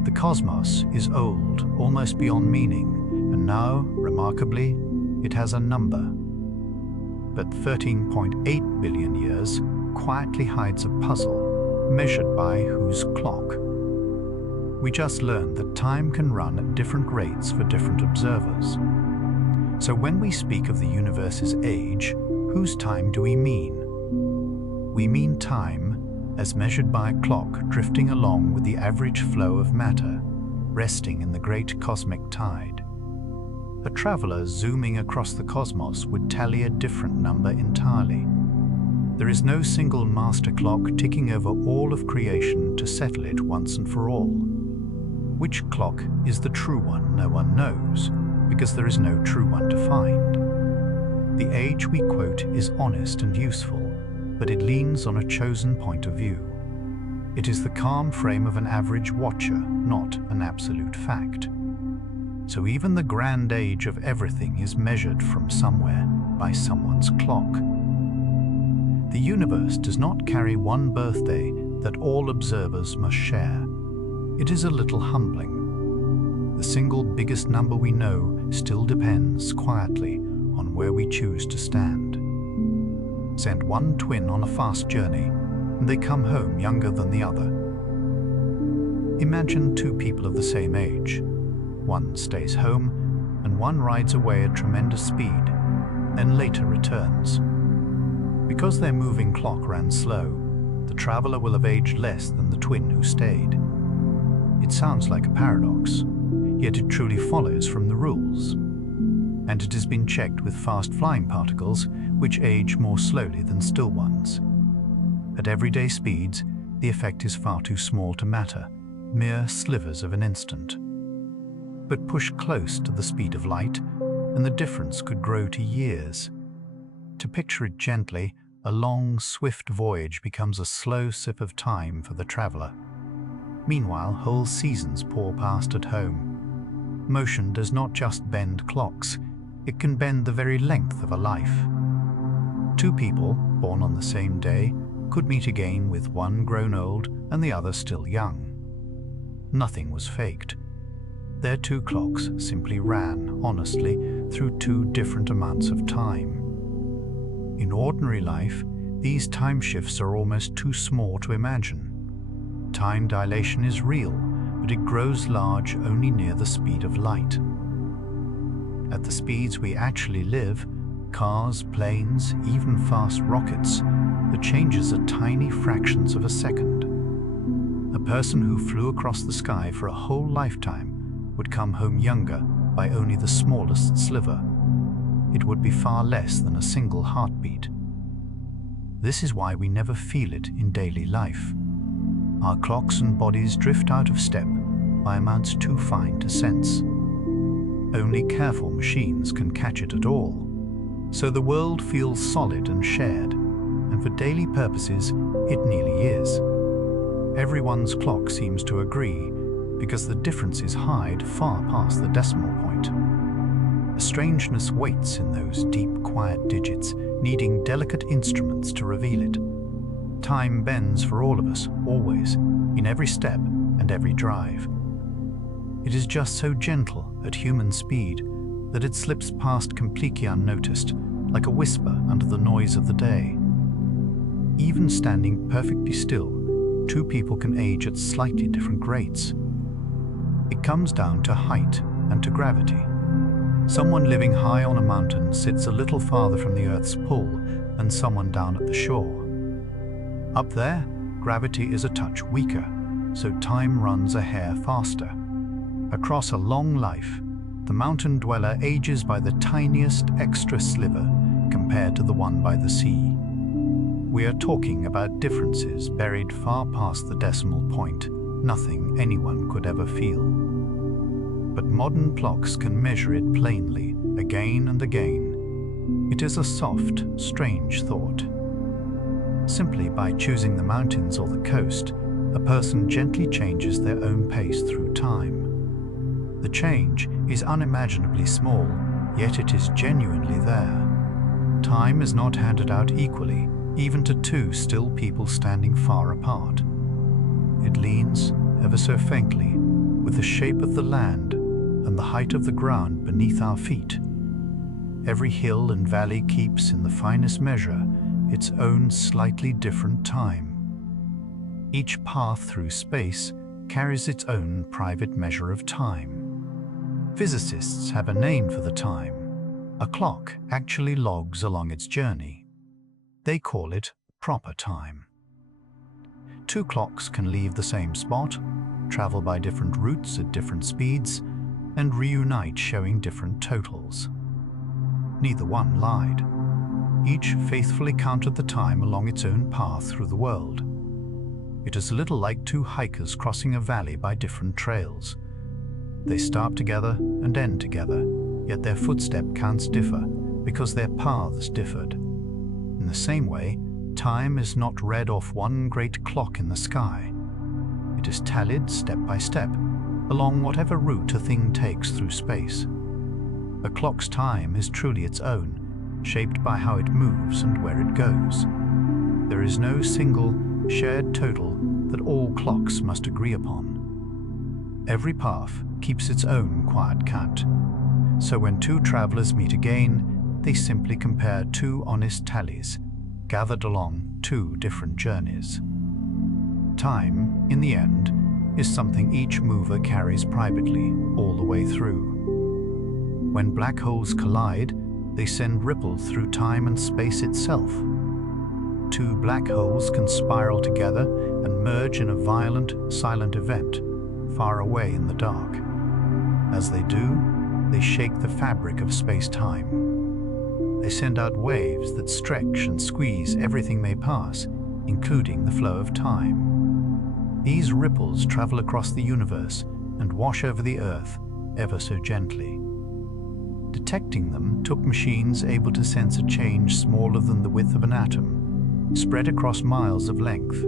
The cosmos is old, almost beyond meaning, and now, remarkably, it has a number. But 13.8 billion years quietly hides a puzzle, measured by whose clock? We just learned that time can run at different rates for different observers. So when we speak of the universe's age, whose time do we mean? We mean time as measured by a clock drifting along with the average flow of matter, resting in the great cosmic tide. A traveler zooming across the cosmos would tally a different number entirely. There is no single master clock ticking over all of creation to settle it once and for all. Which clock is the true one, no one knows, because there is no true one to find. The age we quote is honest and useful, but it leans on a chosen point of view. It is the calm frame of an average watcher, not an absolute fact. So even the grand age of everything is measured from somewhere by someone's clock. The universe does not carry one birthday that all observers must share. It is a little humbling. The single biggest number we know still depends quietly on where we choose to stand. Send one twin on a fast journey, and they come home younger than the other. Imagine two people of the same age. One stays home, and one rides away at tremendous speed, then later returns. Because their moving clock ran slow, the traveler will have aged less than the twin who stayed. It sounds like a paradox, yet it truly follows from the rules. And it has been checked with fast-flying particles, which age more slowly than still ones. At everyday speeds, the effect is far too small to matter, mere slivers of an instant. But push close to the speed of light, and the difference could grow to years. To picture it gently, a long, swift voyage becomes a slow sip of time for the traveler. Meanwhile, whole seasons pour past at home. Motion does not just bend clocks, it can bend the very length of a life. Two people, born on the same day, could meet again with one grown old and the other still young. Nothing was faked. Their two clocks simply ran, honestly, through two different amounts of time. In ordinary life, these time shifts are almost too small to imagine. Time dilation is real, but it grows large only near the speed of light. At the speeds we actually live, cars, planes, even fast rockets, the changes are tiny fractions of a second. A person who flew across the sky for a whole lifetime would come home younger by only the smallest sliver. It would be far less than a single heartbeat. This is why we never feel it in daily life. Our clocks and bodies drift out of step by amounts too fine to sense. Only careful machines can catch it at all. So the world feels solid and shared, and for daily purposes, it nearly is. Everyone's clock seems to agree, because the differences hide far past the decimal point. A strangeness waits in those deep, quiet digits, needing delicate instruments to reveal it. Time bends for all of us, always, in every step and every drive. It is just so gentle at human speed that it slips past completely unnoticed, like a whisper under the noise of the day. Even standing perfectly still, two people can age at slightly different rates. It comes down to height and to gravity. Someone living high on a mountain sits a little farther from the Earth's pull than someone down at the shore. Up there, gravity is a touch weaker, so time runs a hair faster. Across a long life, the mountain dweller ages by the tiniest extra sliver compared to the one by the sea. We are talking about differences buried far past the decimal point, nothing anyone could ever feel. But modern clocks can measure it plainly, again and again. It is a soft, strange thought. Simply by choosing the mountains or the coast, a person gently changes their own pace through time. The change is unimaginably small, yet it is genuinely there. Time is not handed out equally, even to two still people standing far apart. It leans, ever so faintly, with the shape of the land and the height of the ground beneath our feet. Every hill and valley keeps, in the finest measure, its own slightly different time. Each path through space carries its own private measure of time. Physicists have a name for the time. A clock actually logs along its journey. They call it proper time. Two clocks can leave the same spot, travel by different routes at different speeds, and reunite showing different totals. Neither one lied. Each faithfully counted the time along its own path through the world. It is a little like two hikers crossing a valley by different trails. They start together and end together, yet their footstep counts differ because their paths differed. In the same way, time is not read off one great clock in the sky. It is tallied step by step, along whatever route a thing takes through space. A clock's time is truly its own, shaped by how it moves and where it goes. There is no single, shared total that all clocks must agree upon. Every path keeps its own quiet count. So when two travelers meet again, they simply compare two honest tallies, gathered along two different journeys. Time, in the end, is something each mover carries privately all the way through. When black holes collide, they send ripples through time and space itself. Two black holes can spiral together and merge in a violent, silent event, far away in the dark. As they do, they shake the fabric of space-time. They send out waves that stretch and squeeze everything they pass, including the flow of time. These ripples travel across the universe and wash over the Earth ever so gently. Detecting them took machines able to sense a change smaller than the width of an atom, spread across miles of length.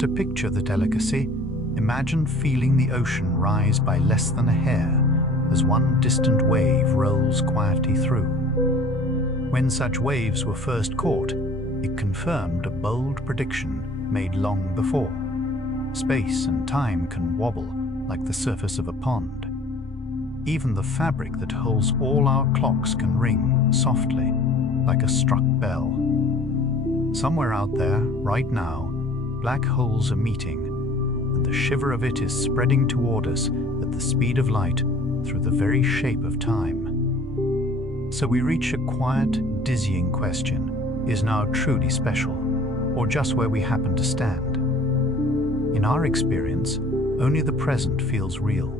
To picture the delicacy, imagine feeling the ocean rise by less than a hair as one distant wave rolls quietly through. When such waves were first caught, it confirmed a bold prediction made long before. Space and time can wobble like the surface of a pond. Even the fabric that holds all our clocks can ring softly, like a struck bell. Somewhere out there, right now, black holes are meeting, and the shiver of it is spreading toward us at the speed of light through the very shape of time. So we reach a quiet, dizzying question: is now truly special, or just where we happen to stand? In our experience, only the present feels real.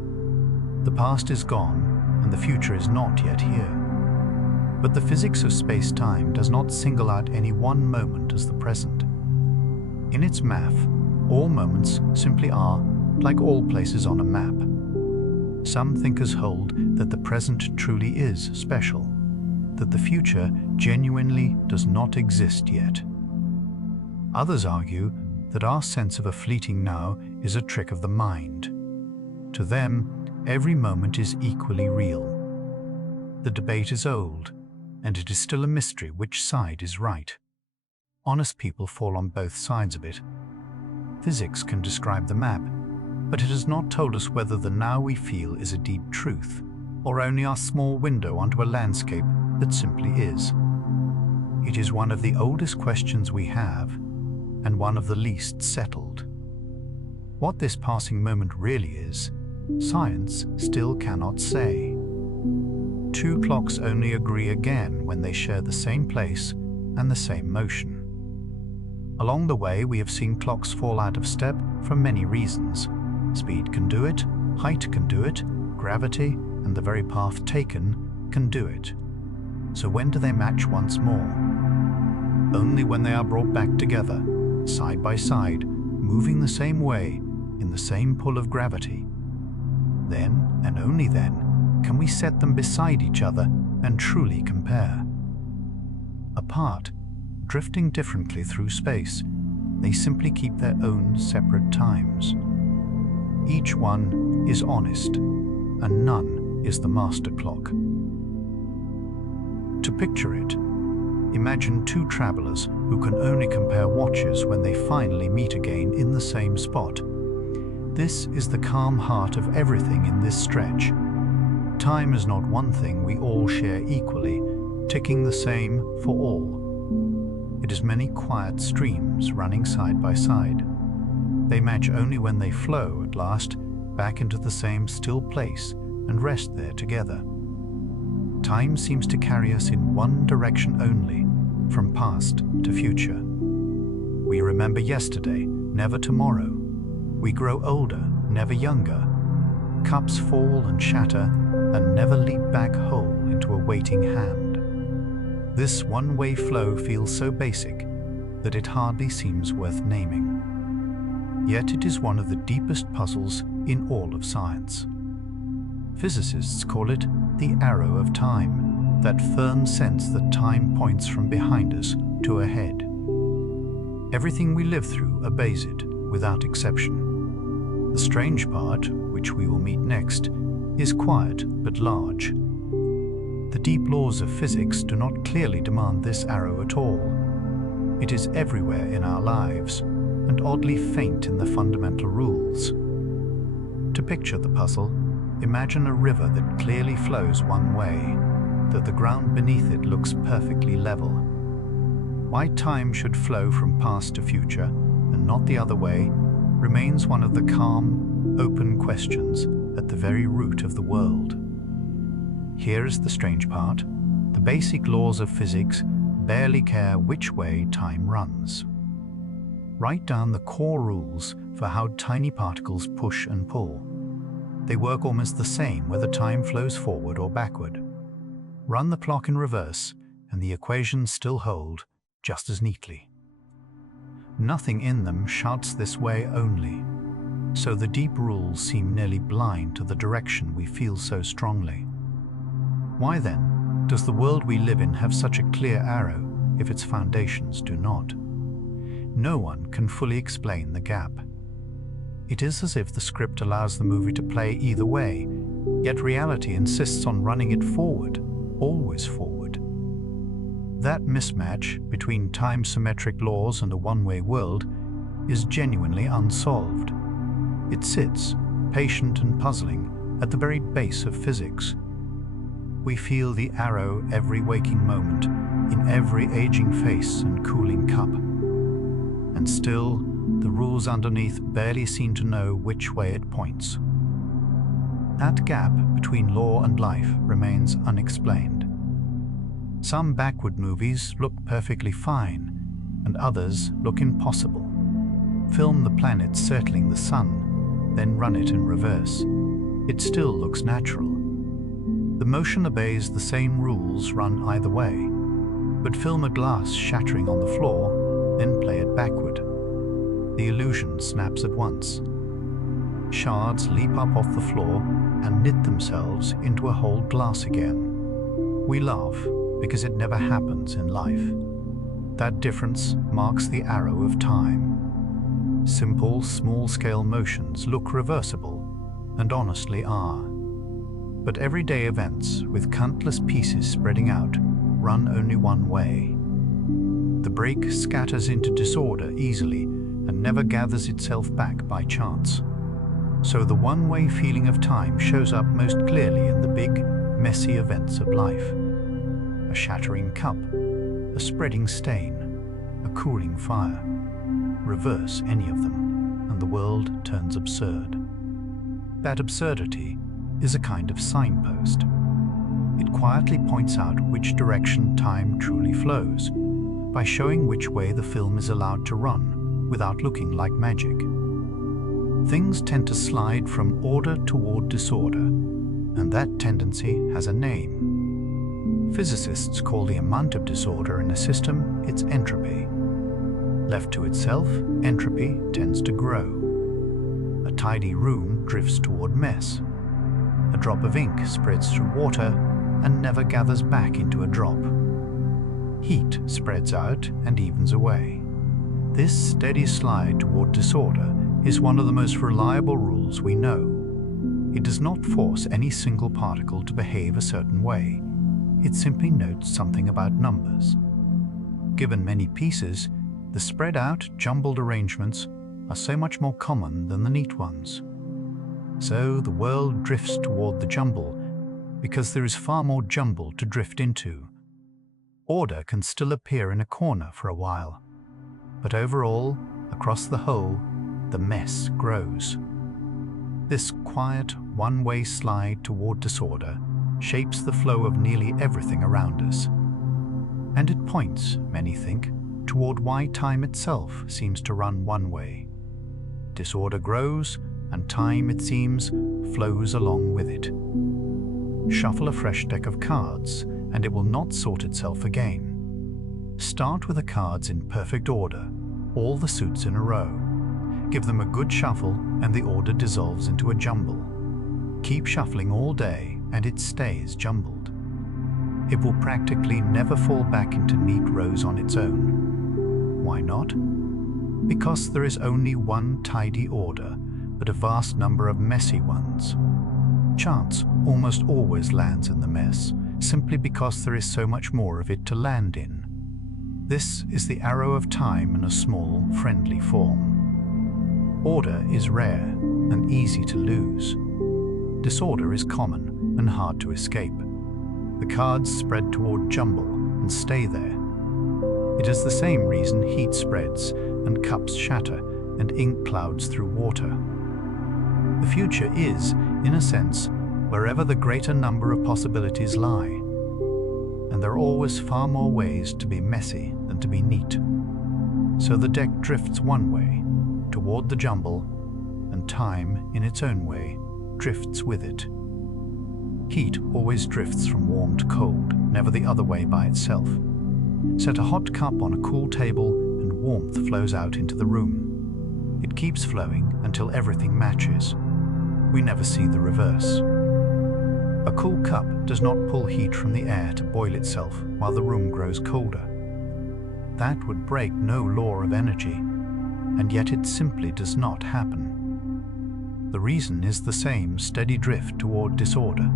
The past is gone, and the future is not yet here. But the physics of space-time does not single out any one moment as the present. In its math, all moments simply are like all places on a map. Some thinkers hold that the present truly is special, that the future genuinely does not exist yet. Others argue that our sense of a fleeting now is a trick of the mind. To them, every moment is equally real. The debate is old, and it is still a mystery which side is right. Honest people fall on both sides of it. Physics can describe the map, but it has not told us whether the now we feel is a deep truth, or only our small window onto a landscape that simply is. It is one of the oldest questions we have, and one of the least settled. What this passing moment really is, science still cannot say. Two clocks only agree again when they share the same place and the same motion. Along the way, we have seen clocks fall out of step for many reasons. Speed can do it, height can do it, gravity and the very path taken can do it. So when do they match once more? Only when they are brought back together, side by side, moving the same way, in the same pull of gravity. Then, and only then, can we set them beside each other and truly compare. Apart, drifting differently through space, they simply keep their own separate times. Each one is honest, and none is the master clock. To picture it, imagine two travelers who can only compare watches when they finally meet again in the same spot. This is the calm heart of everything in this stretch. Time is not one thing we all share equally, ticking the same for all. It is many quiet streams running side by side. They match only when they flow, at last, back into the same still place and rest there together. Time seems to carry us in one direction only, from past to future. We remember yesterday, never tomorrow. We grow older, never younger. Cups fall and shatter and never leap back whole into a waiting hand. This one-way flow feels so basic that it hardly seems worth naming. Yet it is one of the deepest puzzles in all of science. Physicists call it the arrow of time, that firm sense that time points from behind us to ahead. Everything we live through obeys it, without exception. The strange part, which we will meet next, is quiet but large. The deep laws of physics do not clearly demand this arrow at all. It is everywhere in our lives, and oddly faint in the fundamental rules. To picture the puzzle, imagine a river that clearly flows one way, though the ground beneath it looks perfectly level. Why time should flow from past to future, and not the other way, remains one of the calm, open questions at the very root of the world. Here is the strange part. The basic laws of physics barely care which way time runs. Write down the core rules for how tiny particles push and pull. They work almost the same whether time flows forward or backward. Run the clock in reverse, and the equations still hold just as neatly. Nothing in them shouts this way only, so the deep rules seem nearly blind to the direction we feel so strongly. Why then does the world we live in have such a clear arrow if its foundations do not? No one can fully explain the gap. It is as if the script allows the movie to play either way, yet reality insists on running it forward, always forward. That mismatch between time-symmetric laws and a one-way world is genuinely unsolved. It sits, patient and puzzling, at the very base of physics. We feel the arrow every waking moment, in every aging face and cooling cup. And still, the rules underneath barely seem to know which way it points. That gap between law and life remains unexplained. Some backward movies look perfectly fine, and others look impossible. Film the planets circling the sun, then run it in reverse. It still looks natural. The motion obeys the same rules run either way, but film a glass shattering on the floor, then play it backward. The illusion snaps at once. Shards leap up off the floor and knit themselves into a whole glass again. We laugh because it never happens in life. That difference marks the arrow of time. Simple, small-scale motions look reversible, and honestly are. But everyday events, with countless pieces spreading out, run only one way. The break scatters into disorder easily and never gathers itself back by chance. So the one-way feeling of time shows up most clearly in the big, messy events of life. A shattering cup, a spreading stain, a cooling fire. Reverse any of them, and the world turns absurd. That absurdity is a kind of signpost. It quietly points out which direction time truly flows, by showing which way the film is allowed to run without looking like magic. Things tend to slide from order toward disorder, and that tendency has a name. Physicists call the amount of disorder in a system its entropy. Left to itself, entropy tends to grow. A tidy room drifts toward mess. A drop of ink spreads through water and never gathers back into a drop. Heat spreads out and evens away. This steady slide toward disorder is one of the most reliable rules we know. It does not force any single particle to behave a certain way. It simply notes something about numbers. Given many pieces, the spread out, jumbled arrangements are so much more common than the neat ones. So the world drifts toward the jumble because there is far more jumble to drift into. Order can still appear in a corner for a while, but overall, across the whole, the mess grows. This quiet, one-way slide toward disorder shapes the flow of nearly everything around us. And it points, many think, toward why time itself seems to run one way. Disorder grows, and time, it seems, flows along with it. Shuffle a fresh deck of cards, and it will not sort itself again. Start with the cards in perfect order, all the suits in a row. Give them a good shuffle, and the order dissolves into a jumble. Keep shuffling all day, and it stays jumbled. It will practically never fall back into neat rows on its own. Why not? Because there is only one tidy order, but a vast number of messy ones. Chance almost always lands in the mess, simply because there is so much more of it to land in. This is the arrow of time in a small, friendly form. Order is rare and easy to lose. Disorder is common and hard to escape. The cards spread toward jumble and stay there. It is the same reason heat spreads and cups shatter and ink clouds through water. The future is, in a sense, wherever the greater number of possibilities lie. And there are always far more ways to be messy than to be neat. So the deck drifts one way, toward the jumble, and time, in its own way, drifts with it. Heat always drifts from warm to cold, never the other way by itself. Set a hot cup on a cool table, and warmth flows out into the room. It keeps flowing until everything matches. We never see the reverse. A cool cup does not pull heat from the air to boil itself while the room grows colder. That would break no law of energy, and yet it simply does not happen. The reason is the same steady drift toward disorder.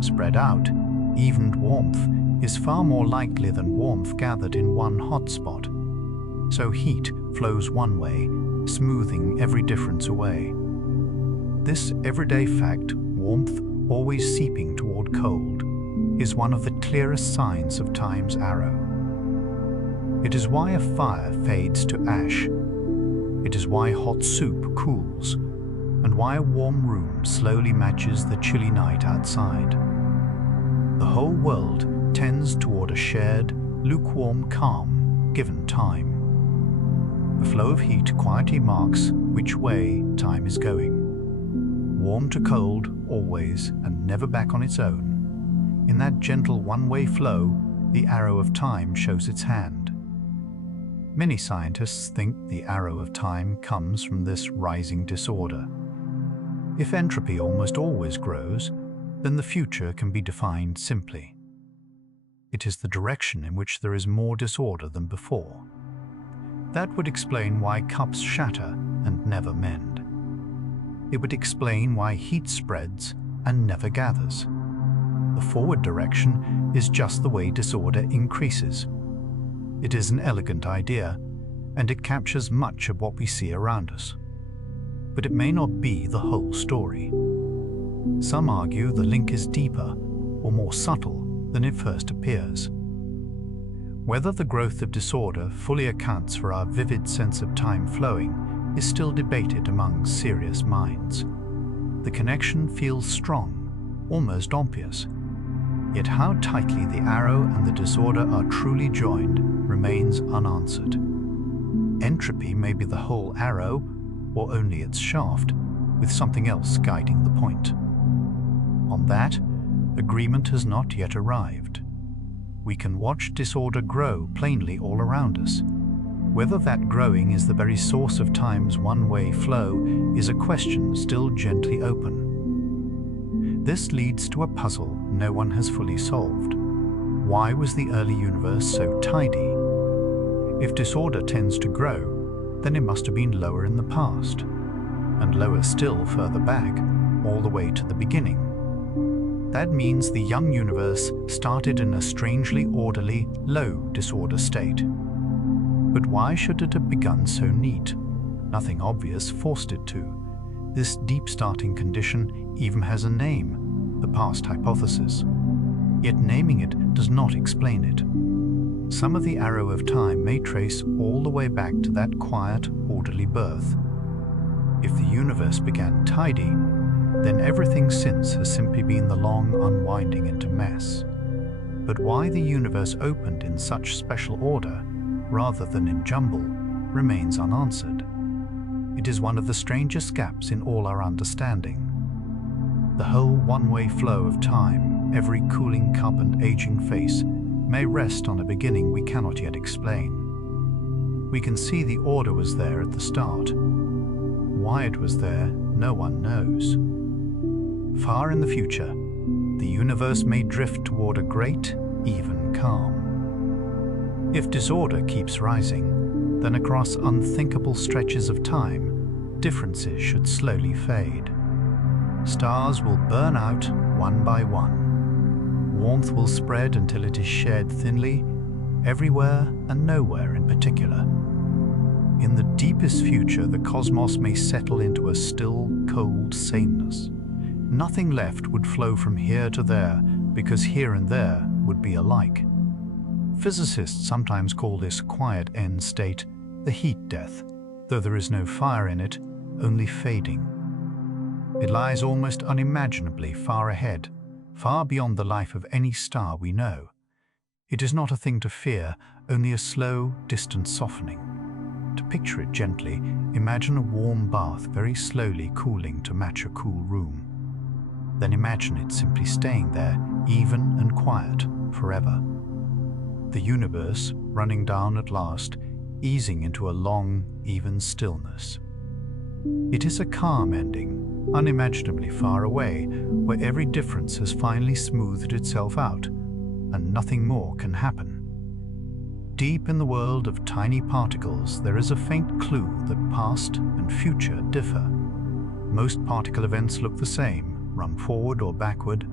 Spread out, evened warmth is far more likely than warmth gathered in one hot spot. So heat flows one way, smoothing every difference away. This everyday fact, warmth always seeping toward cold, is one of the clearest signs of time's arrow. It is why a fire fades to ash. It is why hot soup cools, and why a warm room slowly matches the chilly night outside. The whole world tends toward a shared, lukewarm calm, given time. The flow of heat quietly marks which way time is going. Warm to cold, always, and never back on its own. In that gentle one-way flow, the arrow of time shows its hand. Many scientists think the arrow of time comes from this rising disorder. If entropy almost always grows, then the future can be defined simply. It is the direction in which there is more disorder than before. That would explain why cups shatter and never mend. It would explain why heat spreads and never gathers. The forward direction is just the way disorder increases. It is an elegant idea, and it captures much of what we see around us. But it may not be the whole story. Some argue the link is deeper or more subtle than it first appears. Whether the growth of disorder fully accounts for our vivid sense of time flowing is still debated among serious minds. The connection feels strong, almost obvious. Yet how tightly the arrow and the disorder are truly joined remains unanswered. Entropy may be the whole arrow, or only its shaft, with something else guiding the point. On that, agreement has not yet arrived. We can watch disorder grow plainly all around us. Whether that growing is the very source of time's one-way flow is a question still gently open. This leads to a puzzle no one has fully solved. Why was the early universe so tidy? If disorder tends to grow, then it must have been lower in the past, and lower still further back, all the way to the beginning. That means the young universe started in a strangely orderly, low disorder state. But why should it have begun so neat? Nothing obvious forced it to. This deep starting condition even has a name, the past hypothesis. Yet naming it does not explain it. Some of the arrow of time may trace all the way back to that quiet, orderly birth. If the universe began tidy, then everything since has simply been the long unwinding into mess. But why the universe opened in such special order, rather than in jumble, remains unanswered. It is one of the strangest gaps in all our understanding. The whole one-way flow of time, every cooling cup and aging face, may rest on a beginning we cannot yet explain. We can see the order was there at the start. Why it was there, no one knows. Far in the future, the universe may drift toward a great, even calm. If disorder keeps rising, then across unthinkable stretches of time, differences should slowly fade. Stars will burn out one by one. Warmth will spread until it is shared thinly, everywhere and nowhere in particular. In the deepest future, the cosmos may settle into a still, cold sameness. Nothing left would flow from here to there, because here and there would be alike. Physicists sometimes call this quiet end state the heat death, though there is no fire in it, only fading. It lies almost unimaginably far ahead, far beyond the life of any star we know. It is not a thing to fear, only a slow, distant softening. To picture it gently, imagine a warm bath very slowly cooling to match a cool room. Then imagine it simply staying there, even and quiet, forever. The universe running down at last, easing into a long, even stillness. It is a calm ending, unimaginably far away, where every difference has finally smoothed itself out, and nothing more can happen. Deep in the world of tiny particles, there is a faint clue that past and future differ. Most particle events look the same, run forward or backward,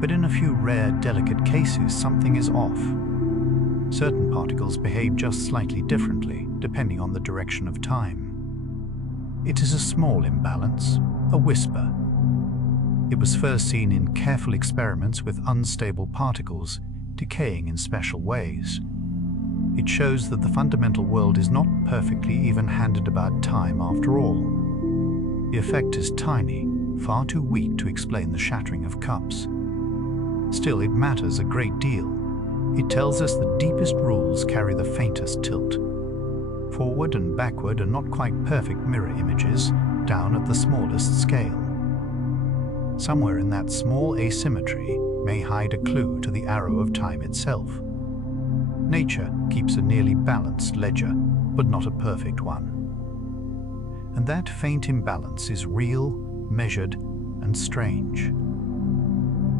but in a few rare, delicate cases, something is off. Certain particles behave just slightly differently, depending on the direction of time. It is a small imbalance, a whisper. It was first seen in careful experiments with unstable particles, decaying in special ways. It shows that the fundamental world is not perfectly even-handed about time after all. The effect is tiny, far too weak to explain the shattering of cups. Still, it matters a great deal. It tells us the deepest rules carry the faintest tilt. Forward and backward are not quite perfect mirror images, down at the smallest scale. Somewhere in that small asymmetry may hide a clue to the arrow of time itself. Nature keeps a nearly balanced ledger, but not a perfect one. And that faint imbalance is real, measured, and strange.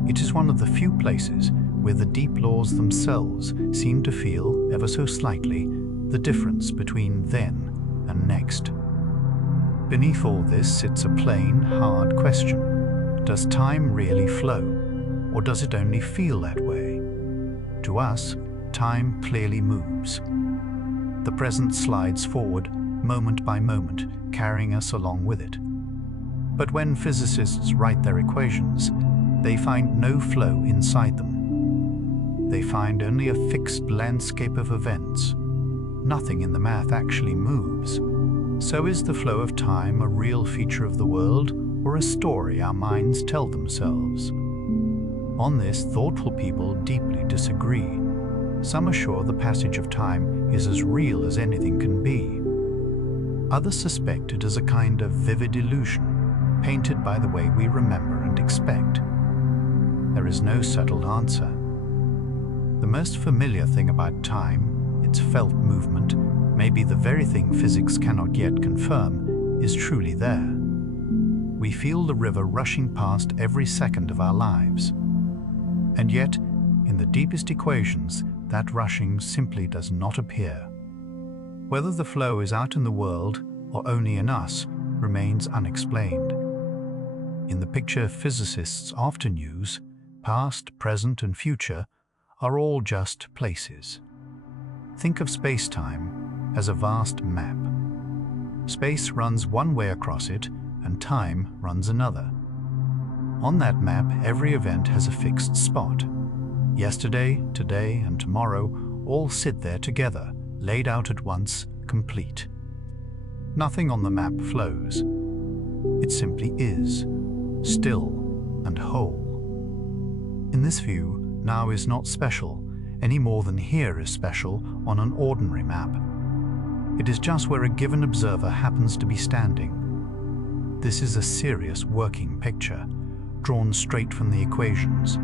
It is one of the few places where the deep laws themselves seem to feel, ever so slightly, the difference between then and next. Beneath all this sits a plain, hard question. Does time really flow, or does it only feel that way? To us, time clearly moves. The present slides forward, moment by moment, carrying us along with it. But when physicists write their equations, they find no flow inside them. They find only a fixed landscape of events. Nothing in the math actually moves. So is the flow of time a real feature of the world, or a story our minds tell themselves? On this, thoughtful people deeply disagree. Some are sure the passage of time is as real as anything can be. Others suspect it as a kind of vivid illusion, painted by the way we remember and expect. There is no settled answer. The most familiar thing about time, its felt movement, maybe the very thing physics cannot yet confirm, is truly there. We feel the river rushing past every second of our lives. And yet, in the deepest equations, that rushing simply does not appear. Whether the flow is out in the world or only in us remains unexplained. In the picture physicists often use, past, present, and future are all just places. Think of space-time as a vast map. Space runs one way across it, and time runs another. On that map, every event has a fixed spot. Yesterday, today, and tomorrow all sit there together, laid out at once, complete. Nothing on the map flows. It simply is, still and whole. In this view, now is not special, any more than here is special on an ordinary map. It is just where a given observer happens to be standing. This is a serious working picture, drawn straight from the equations.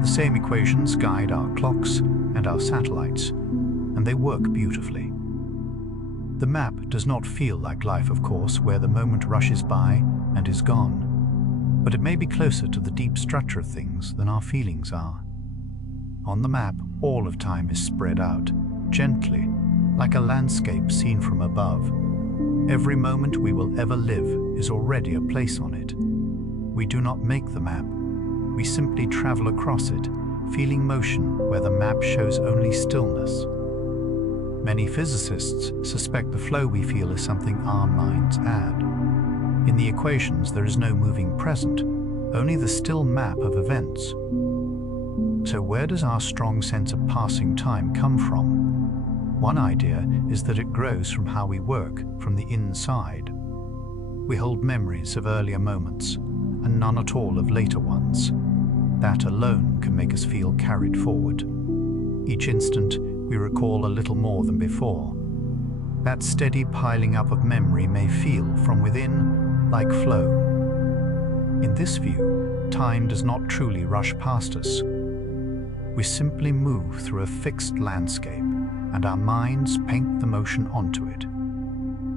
The same equations guide our clocks and our satellites, and they work beautifully. The map does not feel like life, of course, where the moment rushes by and is gone, but it may be closer to the deep structure of things than our feelings are. On the map, all of time is spread out, gently, like a landscape seen from above. Every moment we will ever live is already a place on it. We do not make the map. We simply travel across it, feeling motion where the map shows only stillness. Many physicists suspect the flow we feel is something our minds add. In the equations, there is no moving present, only the still map of events. So where does our strong sense of passing time come from? One idea is that it grows from how we work from the inside. We hold memories of earlier moments, and none at all of later ones. That alone can make us feel carried forward. Each instant, we recall a little more than before. That steady piling up of memory may feel, from within, like flow. In this view, time does not truly rush past us. We simply move through a fixed landscape, and our minds paint the motion onto it.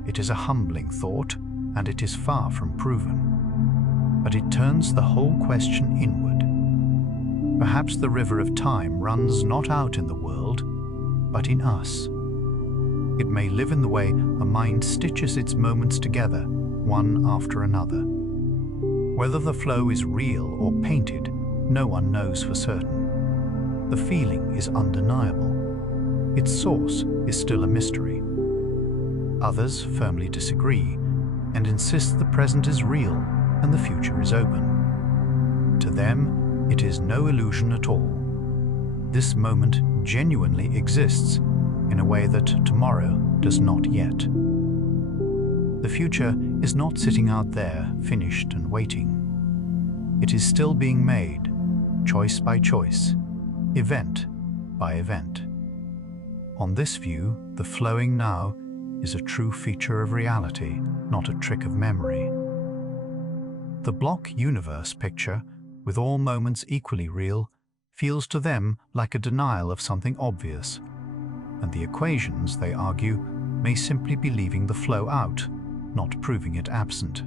It is a humbling thought, and it is far from proven. But it turns the whole question inward. Perhaps the river of time runs not out in the world, but in us. It may live in the way a mind stitches its moments together, one after another. Whether the flow is real or painted, no one knows for certain. The feeling is undeniable. Its source is still a mystery. Others firmly disagree and insist the present is real and the future is open. To them, it is no illusion at all. This moment genuinely exists in a way that tomorrow does not yet. The future is not sitting out there, finished and waiting. It is still being made, choice by choice, event by event. On this view, the flowing now is a true feature of reality, not a trick of memory. The block universe picture, with all moments equally real, feels to them like a denial of something obvious, and the equations, they argue, may simply be leaving the flow out, not proving it absent.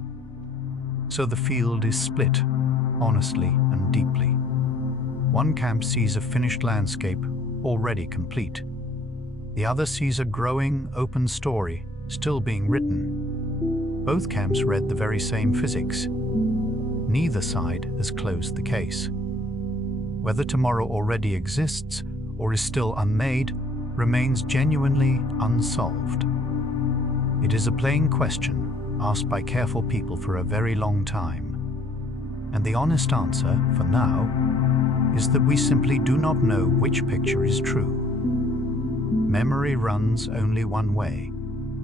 So the field is split, honestly and deeply. One camp sees a finished landscape, already complete. The other sees a growing, open story, still being written. Both camps read the very same physics. Neither side has closed the case. Whether tomorrow already exists or is still unmade remains genuinely unsolved. It is a plain question asked by careful people for a very long time. And the honest answer, for now, is that we simply do not know which picture is true. Memory runs only one way,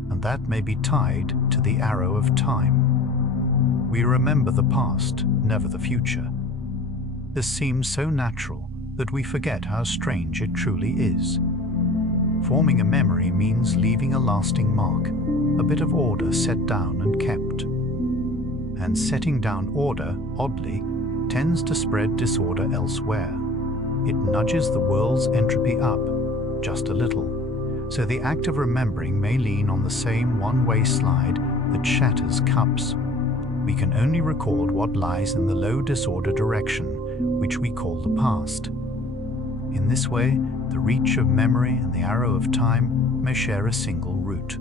and that may be tied to the arrow of time. We remember the past, never the future. This seems so natural that we forget how strange it truly is. Forming a memory means leaving a lasting mark, a bit of order set down and kept. And setting down order, oddly, tends to spread disorder elsewhere. It nudges the world's entropy up, just a little, so the act of remembering may lean on the same one-way slide that shatters cups. We can only record what lies in the low disorder direction, which we call the past. In this way, the reach of memory and the arrow of time may share a single route.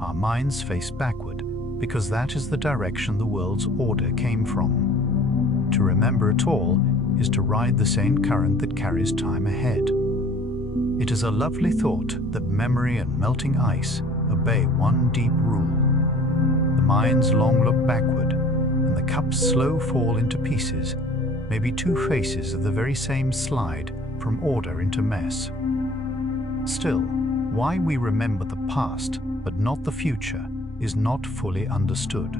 Our minds face backward, because that is the direction the world's order came from. To remember at all is to ride the same current that carries time ahead. It is a lovely thought that memory and melting ice obey one deep rule. The mind's long look backward, and the cup's slow fall into pieces may be two faces of the very same slide from order into mess. Still, Why we remember the past but not the future is not fully understood.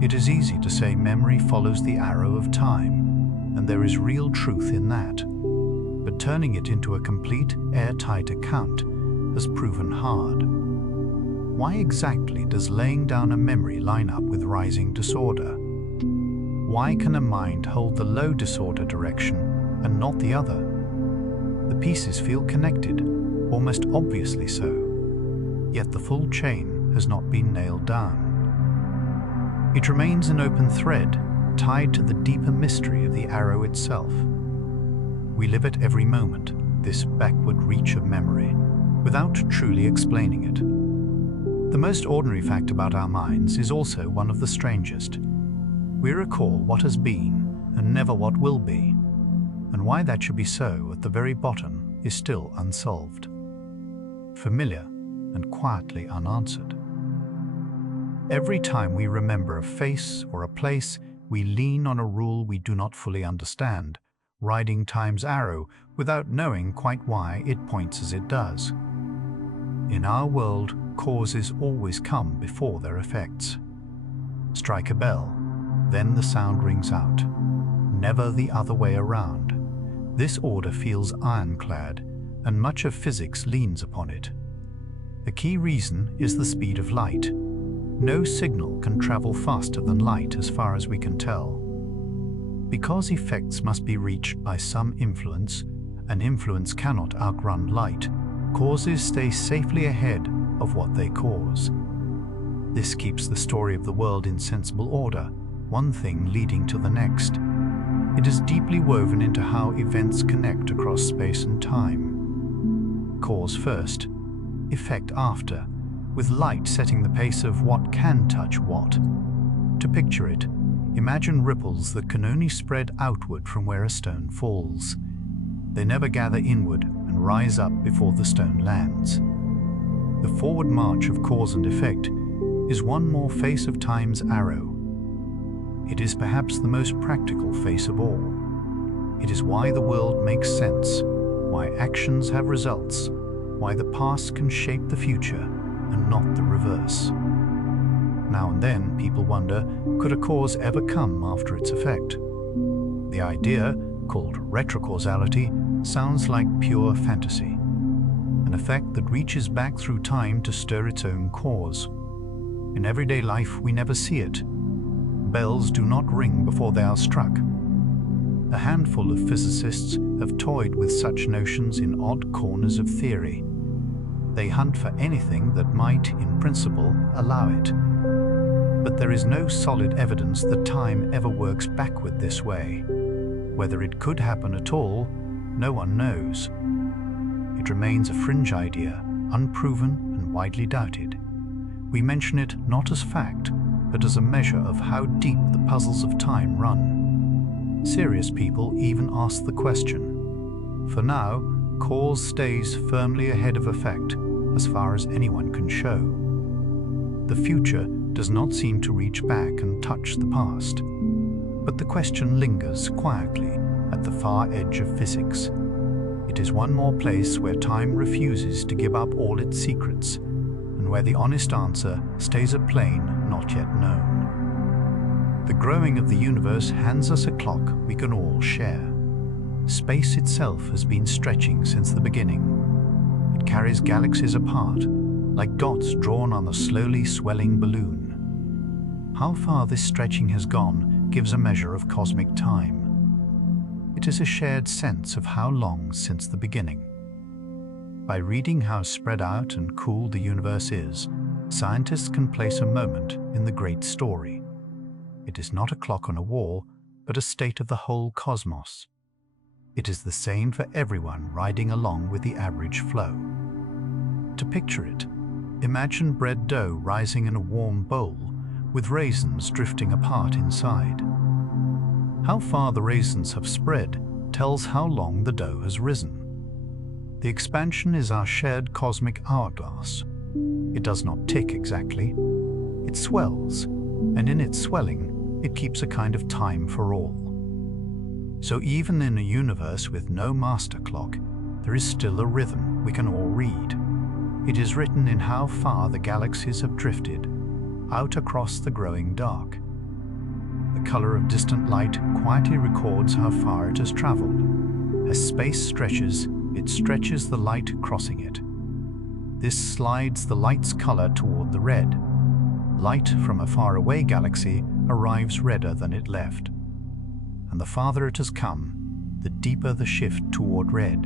It is easy to say memory follows the arrow of time, and there is real truth in that. But turning it into a complete, airtight account has proven hard. Why exactly does laying down a memory line up with rising disorder? Why can a mind hold the low disorder direction and not the other? The pieces feel connected, almost obviously so, yet the full chain has not been nailed down. It remains an open thread, tied to the deeper mystery of the arrow itself. We live at every moment, this backward reach of memory, without truly explaining it. The most ordinary fact about our minds is also one of the strangest. We recall what has been and never what will be, and why that should be so at the very bottom is still unsolved, familiar and quietly unanswered. Every time we remember a face or a place, we lean on a rule we do not fully understand, riding time's arrow without knowing quite why it points as it does. In our world, causes always come before their effects. Strike a bell, then the sound rings out. Never the other way around. This order feels ironclad, and much of physics leans upon it. The key reason is the speed of light. No signal can travel faster than light as far as we can tell. Because effects must be reached by some influence, and influence cannot outrun light, causes stay safely ahead of what they cause. This keeps the story of the world in sensible order, one thing leading to the next. It is deeply woven into how events connect across space and time. Cause first, effect after, with light setting the pace of what can touch what. To picture it, imagine ripples that can only spread outward from where a stone falls. They never gather inward and rise up before the stone lands. The forward march of cause and effect is one more face of time's arrow. It is perhaps the most practical face of all. It is why the world makes sense, why actions have results, why the past can shape the future and not the reverse. Now and then people wonder, could a cause ever come after its effect? The idea, called retrocausality, sounds like pure fantasy. An effect that reaches back through time to stir its own cause. In everyday life we never see it. Bells do not ring before they are struck. A handful of physicists have toyed with such notions in odd corners of theory. They hunt for anything that might, in principle, allow it. But there is no solid evidence that time ever works backward this way. Whether it could happen at all, no one knows. It remains a fringe idea, unproven and widely doubted. We mention it not as fact, but as a measure of how deep the puzzles of time run. Serious people even ask the question. For now, cause stays firmly ahead of effect, as far as anyone can show. The future does not seem to reach back and touch the past. But the question lingers quietly at the far edge of physics. It is one more place where time refuses to give up all its secrets, and where the honest answer stays a plane not yet known. The growing of the universe hands us a clock we can all share. Space itself has been stretching since the beginning. It carries galaxies apart, like dots drawn on a slowly swelling balloon. How far this stretching has gone gives a measure of cosmic time. It is a shared sense of how long since the beginning. By reading how spread out and cool the universe is, scientists can place a moment in the great story. It is not a clock on a wall, but a state of the whole cosmos. It is the same for everyone riding along with the average flow. To picture it, imagine bread dough rising in a warm bowl, with raisins drifting apart inside. How far the raisins have spread tells how long the dough has risen. The expansion is our shared cosmic hourglass. It does not tick exactly. It swells, and in its swelling, it keeps a kind of time for all. So even in a universe with no master clock, there is still a rhythm we can all read. It is written in how far the galaxies have drifted, out across the growing dark. The color of distant light quietly records how far it has traveled. As space stretches, it stretches the light crossing it. This slides the light's color toward the red. Light from a faraway galaxy arrives redder than it left. And the farther it has come, the deeper the shift toward red.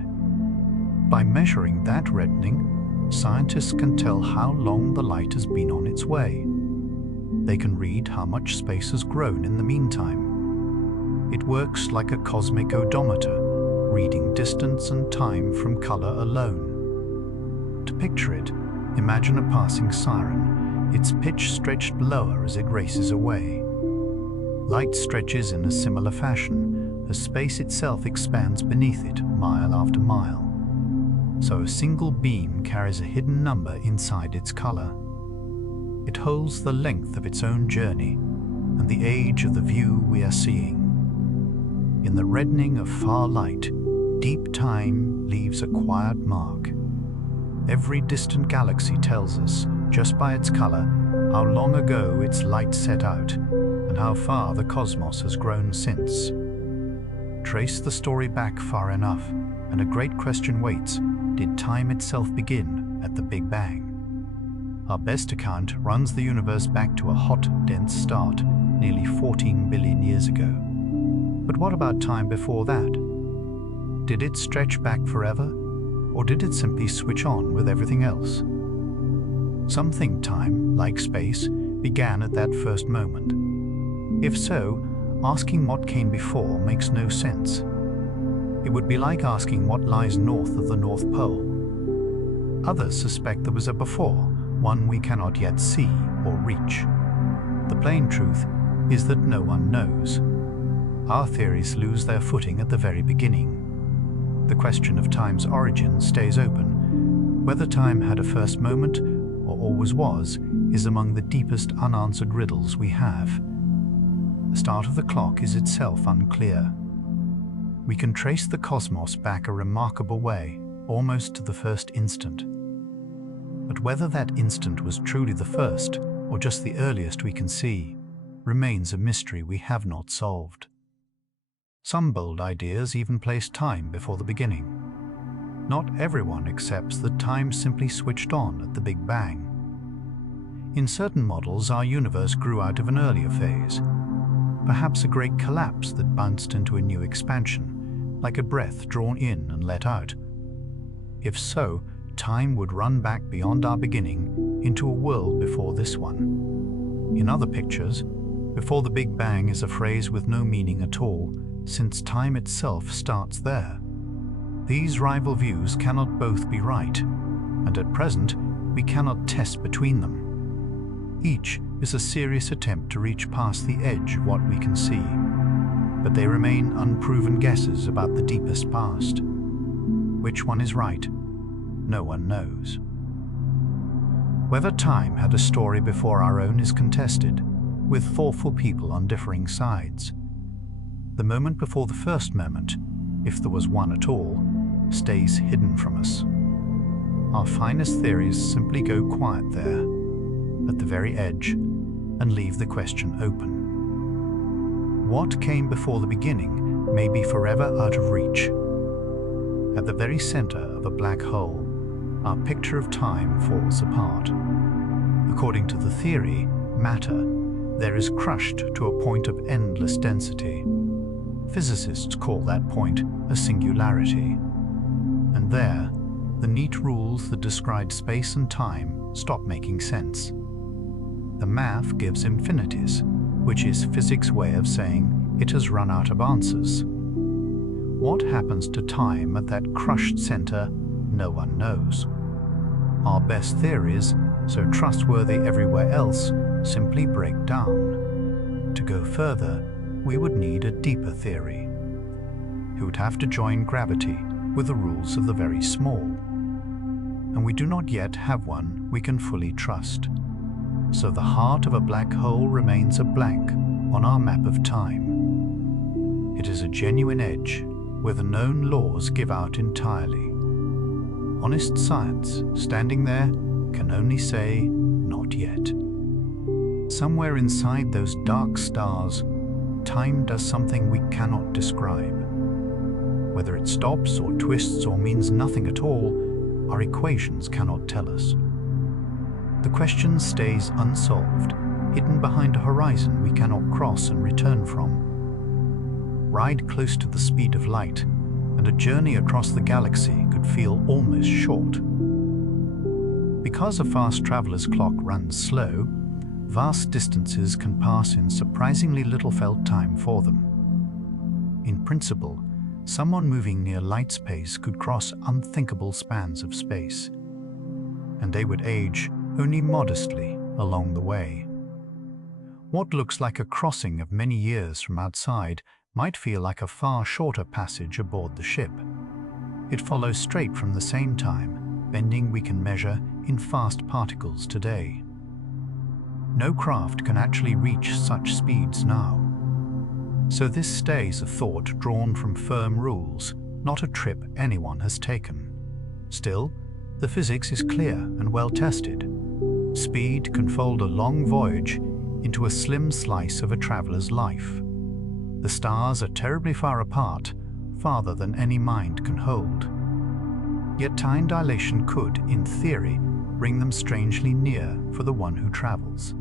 By measuring that reddening, scientists can tell how long the light has been on its way. They can read how much space has grown in the meantime. It works like a cosmic odometer, reading distance and time from color alone. To picture it, imagine a passing siren, its pitch stretched lower as it races away. Light stretches in a similar fashion as space itself expands beneath it mile after mile. So a single beam carries a hidden number inside its color. It holds the length of its own journey and the age of the view we are seeing. In the reddening of far light, deep time leaves a quiet mark. Every distant galaxy tells us, just by its color, how long ago its light set out and how far the cosmos has grown since. Trace the story back far enough, and a great question waits: did time itself begin at the Big Bang? Our best account runs the universe back to a hot, dense start nearly 14 billion years ago. But what about time before that? Did it stretch back forever, or did it simply switch on with everything else? Some think time, like space, began at that first moment. If so, asking what came before makes no sense. It would be like asking what lies north of the North Pole. Others suspect there was a before, one we cannot yet see or reach. The plain truth is that no one knows. Our theories lose their footing at the very beginning. The question of time's origin stays open. Whether time had a first moment or always was is among the deepest unanswered riddles we have. The start of the clock is itself unclear. We can trace the cosmos back a remarkable way, almost to the first instant. But whether that instant was truly the first, or just the earliest we can see, remains a mystery we have not solved. Some bold ideas even place time before the beginning. Not everyone accepts that time simply switched on at the Big Bang. In certain models, our universe grew out of an earlier phase, perhaps a great collapse that bounced into a new expansion, like a breath drawn in and let out. If so, time would run back beyond our beginning into a world before this one. In other pictures, before the Big Bang is a phrase with no meaning at all, since time itself starts there. These rival views cannot both be right, and at present we cannot test between them. Each is a serious attempt to reach past the edge of what we can see, but they remain unproven guesses about the deepest past. Which one is right? No one knows. Whether time had a story before our own is contested, with thoughtful people on differing sides. The moment before the first moment, if there was one at all, stays hidden from us. Our finest theories simply go quiet there, at the very edge, and leave the question open. What came before the beginning may be forever out of reach. At the very center of a black hole, our picture of time falls apart. According to the theory, matter, there is crushed to a point of endless density. Physicists call that point a singularity. And there, the neat rules that describe space and time stop making sense. The math gives infinities, which is physics' way of saying it has run out of answers. What happens to time at that crushed center, no one knows. Our best theories, so trustworthy everywhere else, simply break down. To go further, we would need a deeper theory. It would have to join gravity with the rules of the very small. And we do not yet have one we can fully trust. So the heart of a black hole remains a blank on our map of time. It is a genuine edge where the known laws give out entirely. Honest science, standing there, can only say, not yet. Somewhere inside those dark stars, time does something we cannot describe. Whether it stops or twists or means nothing at all, our equations cannot tell us. The question stays unsolved, hidden behind a horizon we cannot cross and return from. Ride close to the speed of light, and a journey across the galaxy could feel almost short. Because a fast traveler's clock runs slow, vast distances can pass in surprisingly little felt time for them. In principle, someone moving near light's pace could cross unthinkable spans of space, and they would age only modestly along the way. What looks like a crossing of many years from outside might feel like a far shorter passage aboard the ship. It follows straight from the same time, bending we can measure in fast particles today. No craft can actually reach such speeds now. So this stays a thought drawn from firm rules, not a trip anyone has taken. Still, the physics is clear and well tested. Speed can fold a long voyage into a slim slice of a traveler's life. The stars are terribly far apart, farther than any mind can hold. Yet time dilation could, in theory, bring them strangely near for the one who travels.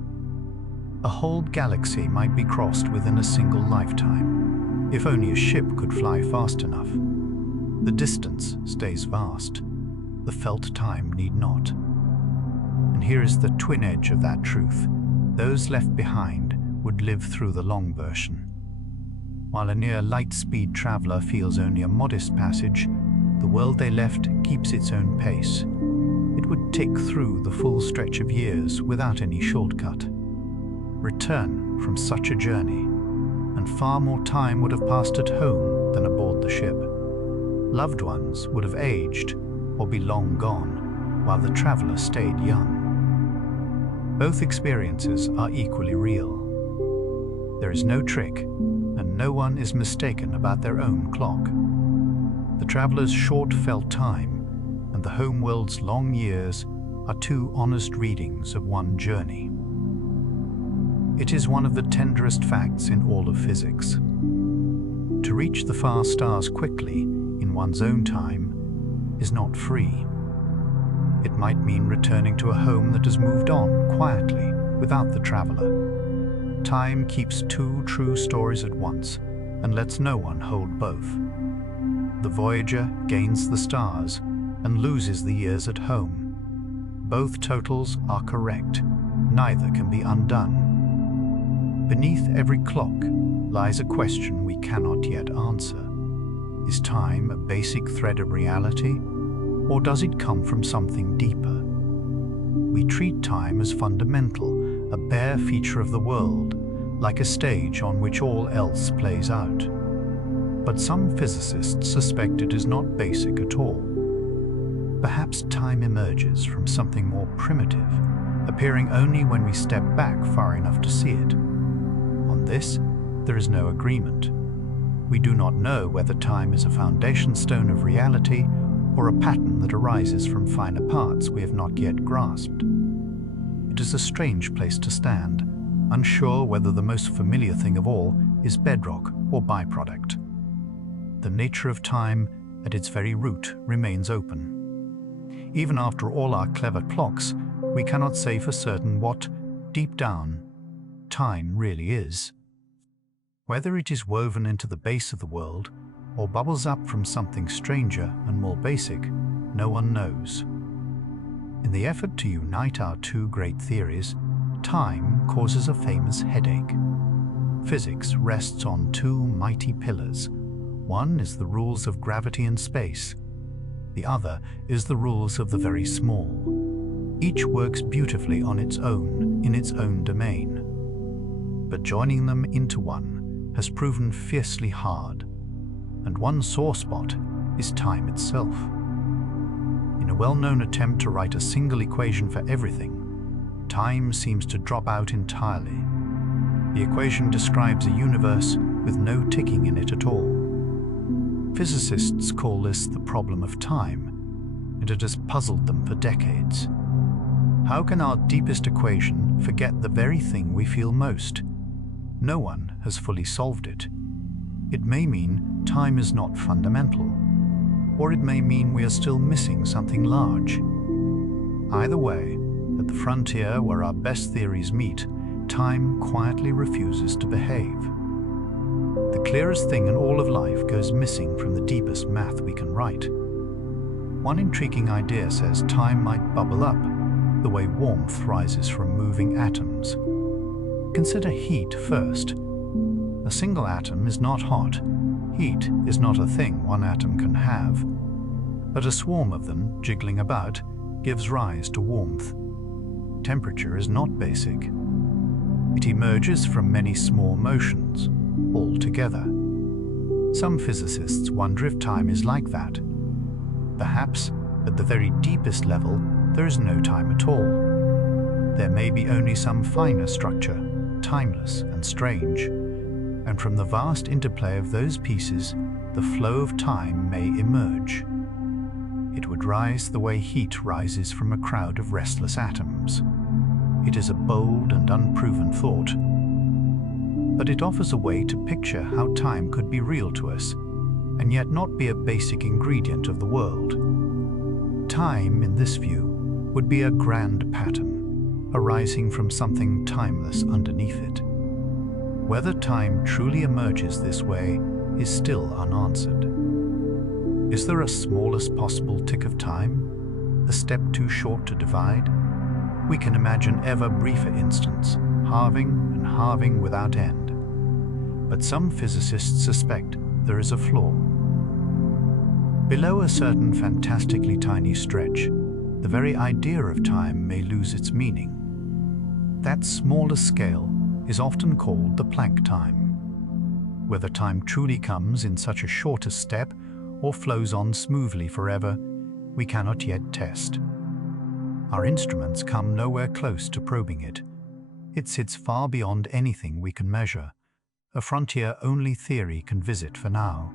A whole galaxy might be crossed within a single lifetime, if only a ship could fly fast enough. The distance stays vast. The felt time need not. And here is the twin edge of that truth. Those left behind would live through the long version. While a near light-speed traveler feels only a modest passage, the world they left keeps its own pace. It would tick through the full stretch of years without any shortcut. Return from such a journey, and far more time would have passed at home than aboard the ship. Loved ones would have aged or be long gone, while the traveler stayed young. Both experiences are equally real. There is no trick, and no one is mistaken about their own clock. The traveler's short felt time and the homeworld's long years are two honest readings of one journey. It is one of the tenderest facts in all of physics. To reach the far stars quickly, in one's own time, is not free. It might mean returning to a home that has moved on quietly, without the traveler. Time keeps two true stories at once, and lets no one hold both. The voyager gains the stars, and loses the years at home. Both totals are correct, neither can be undone. Beneath every clock lies a question we cannot yet answer. Is time a basic thread of reality, or does it come from something deeper? We treat time as fundamental, a bare feature of the world, like a stage on which all else plays out. But some physicists suspect it is not basic at all. Perhaps time emerges from something more primitive, appearing only when we step back far enough to see it. On this, there is no agreement. We do not know whether time is a foundation stone of reality or a pattern that arises from finer parts we have not yet grasped. It is a strange place to stand, unsure whether the most familiar thing of all is bedrock or byproduct. The nature of time, at its very root, remains open. Even after all our clever clocks, we cannot say for certain what, deep down, time really is. Whether it is woven into the base of the world or bubbles up from something stranger and more basic, no one knows. In the effort to unite our two great theories, time causes a famous headache. Physics rests on two mighty pillars. One is the rules of gravity and space. The other is the rules of the very small. Each works beautifully on its own, in its own domain. But joining them into one has proven fiercely hard, and one sore spot is time itself. In a well-known attempt to write a single equation for everything, time seems to drop out entirely. The equation describes a universe with no ticking in it at all. Physicists call this the problem of time, and it has puzzled them for decades. How can our deepest equation forget the very thing we feel most? No one has fully solved it. It may mean time is not fundamental, or it may mean we are still missing something large. Either way, at the frontier where our best theories meet, time quietly refuses to behave. The clearest thing in all of life goes missing from the deepest math we can write. One intriguing idea says time might bubble up, the way warmth rises from moving atoms. Consider heat first. A single atom is not hot. Heat is not a thing one atom can have. But a swarm of them, jiggling about, gives rise to warmth. Temperature is not basic. It emerges from many small motions, all together. Some physicists wonder if time is like that. Perhaps, at the very deepest level, there is no time at all. There may be only some finer structure, timeless and strange, and from the vast interplay of those pieces, the flow of time may emerge. It would rise the way heat rises from a crowd of restless atoms. It is a bold and unproven thought, but it offers a way to picture how time could be real to us, and yet not be a basic ingredient of the world. Time, in this view, would be a grand pattern, arising from something timeless underneath it. Whether time truly emerges this way is still unanswered. Is there a smallest possible tick of time, a step too short to divide? We can imagine ever briefer instants, halving and halving without end. But some physicists suspect there is a flaw. Below a certain fantastically tiny stretch, the very idea of time may lose its meaning. That smaller scale is often called the Planck time. Whether time truly comes in such a shorter step or flows on smoothly forever, we cannot yet test. Our instruments come nowhere close to probing it. It sits far beyond anything we can measure, a frontier only theory can visit for now.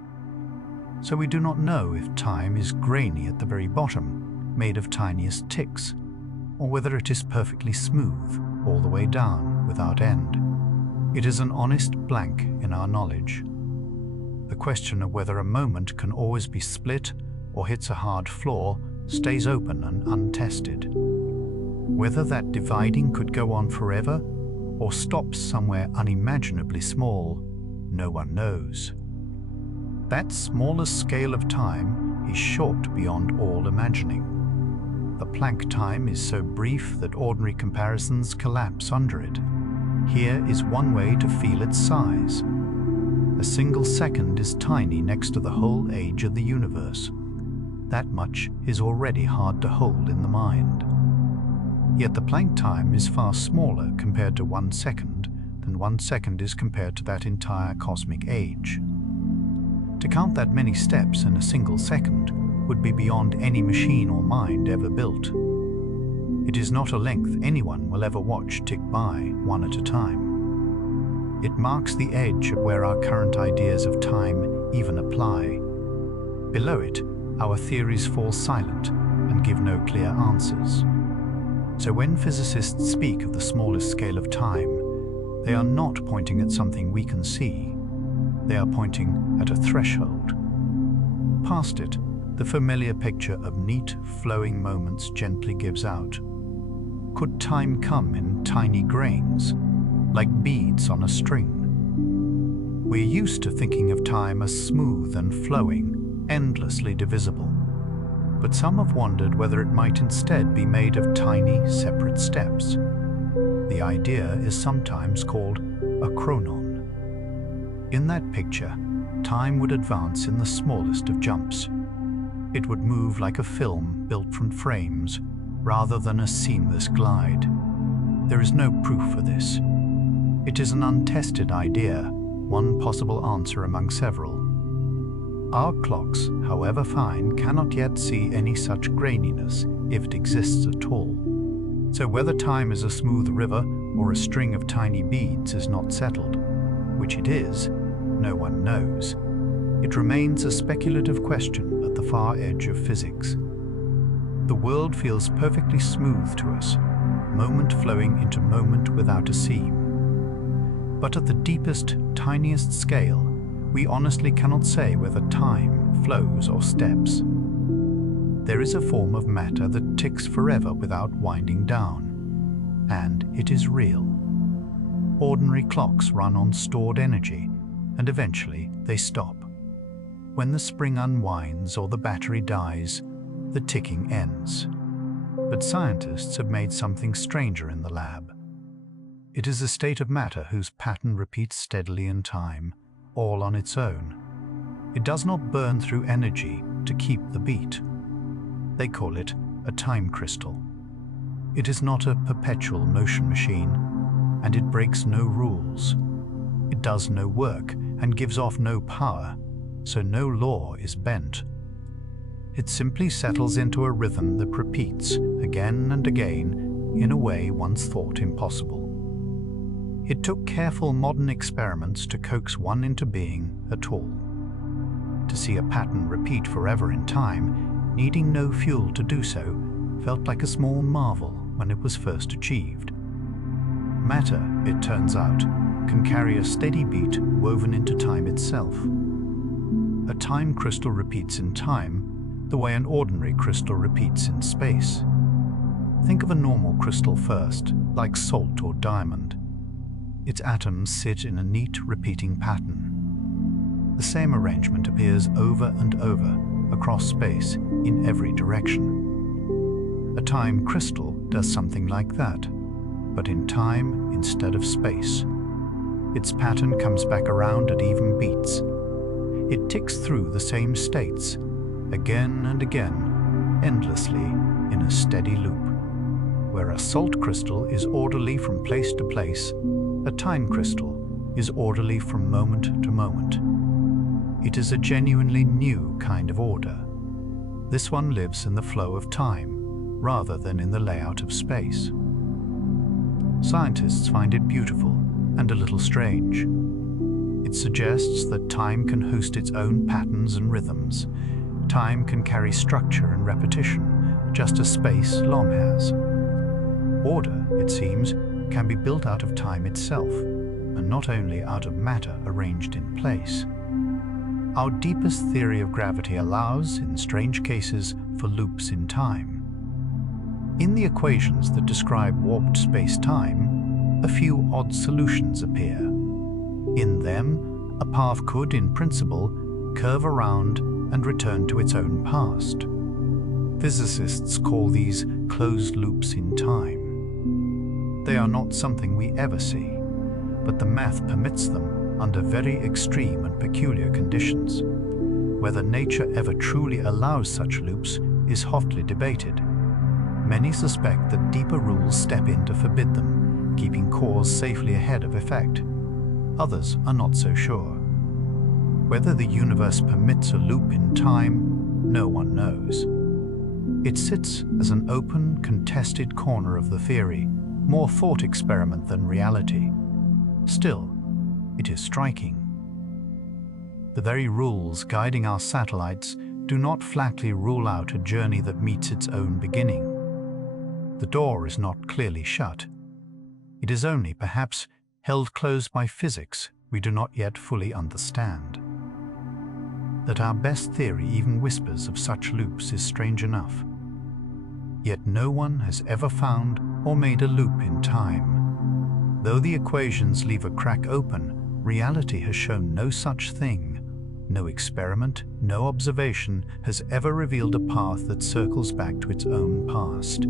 So we do not know if time is grainy at the very bottom, made of tiniest ticks, or whether it is perfectly smooth all the way down without end. It is an honest blank in our knowledge. The question of whether a moment can always be split or hits a hard floor stays open and untested. Whether that dividing could go on forever or stops somewhere unimaginably small, no one knows. That smallest scale of time is short beyond all imagining. The Planck time is so brief that ordinary comparisons collapse under it. Here is one way to feel its size. A single second is tiny next to the whole age of the universe. That much is already hard to hold in the mind. Yet the Planck time is far smaller compared to 1 second than 1 second is compared to that entire cosmic age. To count that many steps in a single second would be beyond any machine or mind ever built. It is not a length anyone will ever watch tick by one at a time. It marks the edge of where our current ideas of time even apply. Below it, our theories fall silent and give no clear answers. So when physicists speak of the smallest scale of time, they are not pointing at something we can see. They are pointing at a threshold. Past it, the familiar picture of neat, flowing moments gently gives out. Could time come in tiny grains, like beads on a string? We're used to thinking of time as smooth and flowing, endlessly divisible. But some have wondered whether it might instead be made of tiny, separate steps. The idea is sometimes called a chronon. In that picture, time would advance in the smallest of jumps. It would move like a film built from frames, rather than a seamless glide. There is no proof for this. It is an untested idea, one possible answer among several. Our clocks, however fine, cannot yet see any such graininess, if it exists at all. So whether time is a smooth river or a string of tiny beads is not settled. Which it is, no one knows. It remains a speculative question at the far edge of physics. The world feels perfectly smooth to us, moment flowing into moment without a seam. But at the deepest, tiniest scale, we honestly cannot say whether time flows or steps. There is a form of matter that ticks forever without winding down, and it is real. Ordinary clocks run on stored energy, and eventually they stop. When the spring unwinds or the battery dies, the ticking ends. But scientists have made something stranger in the lab. It is a state of matter whose pattern repeats steadily in time, all on its own. It does not burn through energy to keep the beat. They call it a time crystal. It is not a perpetual motion machine, and it breaks no rules. It does no work and gives off no power, so no law is bent. It simply settles into a rhythm that repeats again and again in a way once thought impossible. It took careful modern experiments to coax one into being at all. To see a pattern repeat forever in time, needing no fuel to do so, felt like a small marvel when it was first achieved. Matter, it turns out, can carry a steady beat woven into time itself. A time crystal repeats in time the way an ordinary crystal repeats in space. Think of a normal crystal first, like salt or diamond. Its atoms sit in a neat, repeating pattern. The same arrangement appears over and over across space in every direction. A time crystal does something like that, but in time instead of space. Its pattern comes back around at even beats. It ticks through the same states, again and again, endlessly in a steady loop. Where a salt crystal is orderly from place to place, a time crystal is orderly from moment to moment. It is a genuinely new kind of order. This one lives in the flow of time, rather than in the layout of space. Scientists find it beautiful and a little strange. It suggests that time can host its own patterns and rhythms. Time can carry structure and repetition, just as space long has. Order, it seems, can be built out of time itself, and not only out of matter arranged in place. Our deepest theory of gravity allows, in strange cases, for loops in time. In the equations that describe warped space-time, a few odd solutions appear. In them, a path could, in principle, curve around and return to its own past. Physicists call these closed loops in time. They are not something we ever see, but the math permits them under very extreme and peculiar conditions. Whether nature ever truly allows such loops is hotly debated. Many suspect that deeper rules step in to forbid them, keeping cause safely ahead of effect. Others are not so sure. Whether the universe permits a loop in time, no one knows. It sits as an open, contested corner of the theory, more thought experiment than reality. Still, it is striking. The very rules guiding our satellites do not flatly rule out a journey that meets its own beginning. The door is not clearly shut. It is only, perhaps, held closed by physics we do not yet fully understand. That our best theory even whispers of such loops is strange enough. Yet no one has ever found or made a loop in time. Though the equations leave a crack open, reality has shown no such thing. No experiment, no observation has ever revealed a path that circles back to its own past.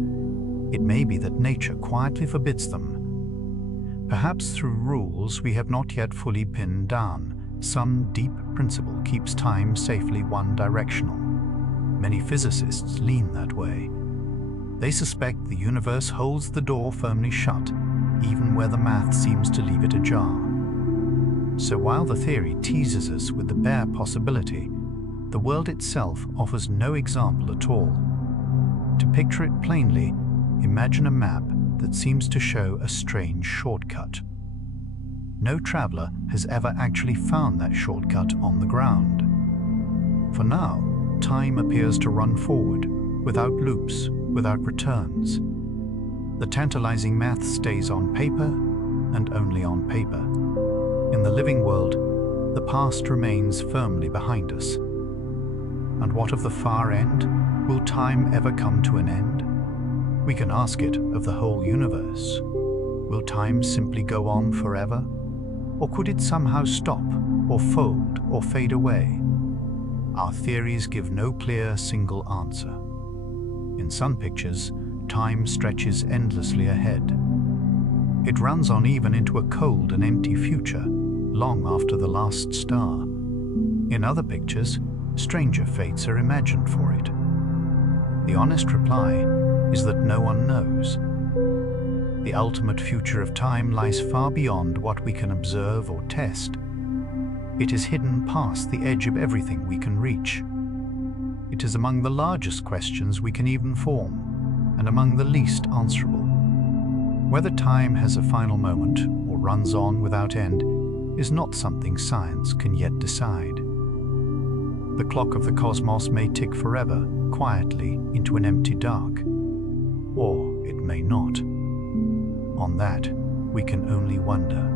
It may be that nature quietly forbids them. Perhaps through rules we have not yet fully pinned down, some deep principle keeps time safely one-directional. Many physicists lean that way. They suspect the universe holds the door firmly shut, even where the math seems to leave it ajar. So while the theory teases us with the bare possibility, the world itself offers no example at all. To picture it plainly, imagine a map that seems to show a strange shortcut. No traveler has ever actually found that shortcut on the ground. For now, time appears to run forward, without loops, without returns. The tantalizing math stays on paper and only on paper. In the living world, the past remains firmly behind us. And what of the far end? Will time ever come to an end? We can ask it of the whole universe. Will time simply go on forever? Or could it somehow stop, or fold, or fade away? Our theories give no clear single answer. In some pictures, time stretches endlessly ahead. It runs on even into a cold and empty future, long after the last star. In other pictures, stranger fates are imagined for it. The honest reply is that no one knows. The ultimate future of time lies far beyond what we can observe or test. It is hidden past the edge of everything we can reach. It is among the largest questions we can even form, and among the least answerable. Whether time has a final moment or runs on without end is not something science can yet decide. The clock of the cosmos may tick forever, quietly, into an empty dark. Or it may not. On that, we can only wonder.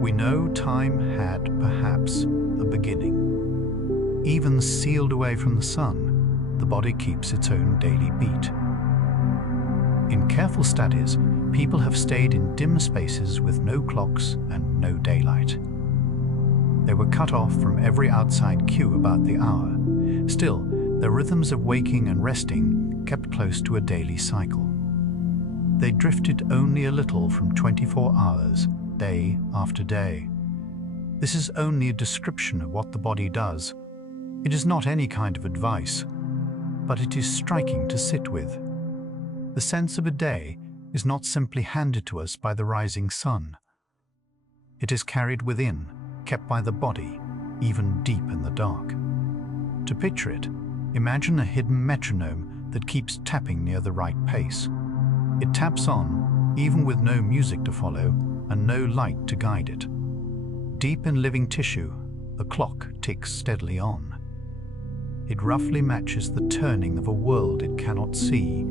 We know time had, perhaps, a beginning. Even sealed away from the sun, the body keeps its own daily beat. In careful studies, people have stayed in dim spaces with no clocks and no daylight. They were cut off from every outside cue about the hour. Still, their rhythms of waking and resting kept close to a daily cycle. They drifted only a little from 24 hours, day after day. This is only a description of what the body does. It is not any kind of advice, but it is striking to sit with. The sense of a day is not simply handed to us by the rising sun. It is carried within, kept by the body, even deep in the dark. To picture it, imagine a hidden metronome that keeps tapping near the right pace. It taps on, even with no music to follow and no light to guide it. Deep in living tissue, the clock ticks steadily on. It roughly matches the turning of a world it cannot see,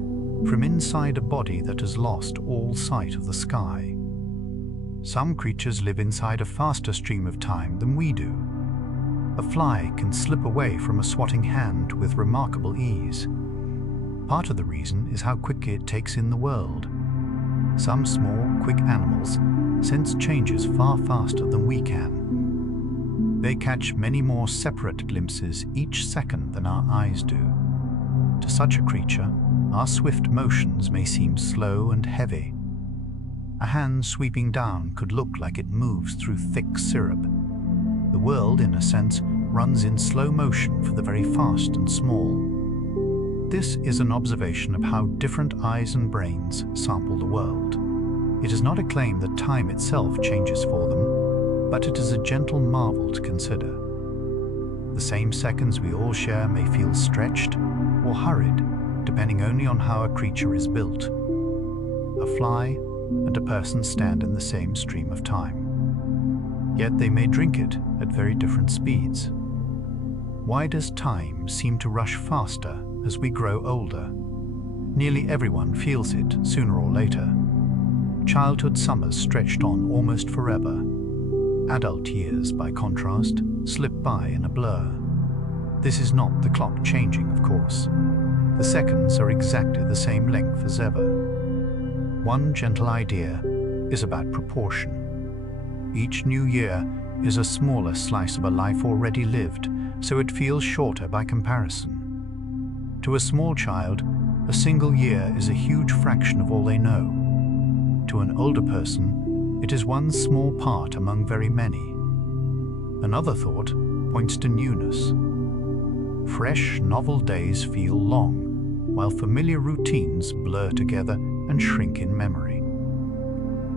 from inside a body that has lost all sight of the sky. Some creatures live inside a faster stream of time than we do. A fly can slip away from a swatting hand with remarkable ease. Part of the reason is how quickly it takes in the world. Some small, quick animals sense changes far faster than we can. They catch many more separate glimpses each second than our eyes do. To such a creature, our swift motions may seem slow and heavy. A hand sweeping down could look like it moves through thick syrup. The world, in a sense, runs in slow motion for the very fast and small. This is an observation of how different eyes and brains sample the world. It is not a claim that time itself changes for them, but it is a gentle marvel to consider. The same seconds we all share may feel stretched or hurried, depending only on how a creature is built. A fly and a person stand in the same stream of time. Yet they may drink it at very different speeds. Why does time seem to rush faster as we grow older? Nearly everyone feels it sooner or later. Childhood summers stretched on almost forever. Adult years, by contrast, slip by in a blur. This is not the clock changing, of course. The seconds are exactly the same length as ever. One gentle idea is about proportion. Each new year is a smaller slice of a life already lived, so it feels shorter by comparison. To a small child, a single year is a huge fraction of all they know. To an older person, it is one small part among very many. Another thought points to newness. Fresh, novel days feel long, while familiar routines blur together and shrink in memory.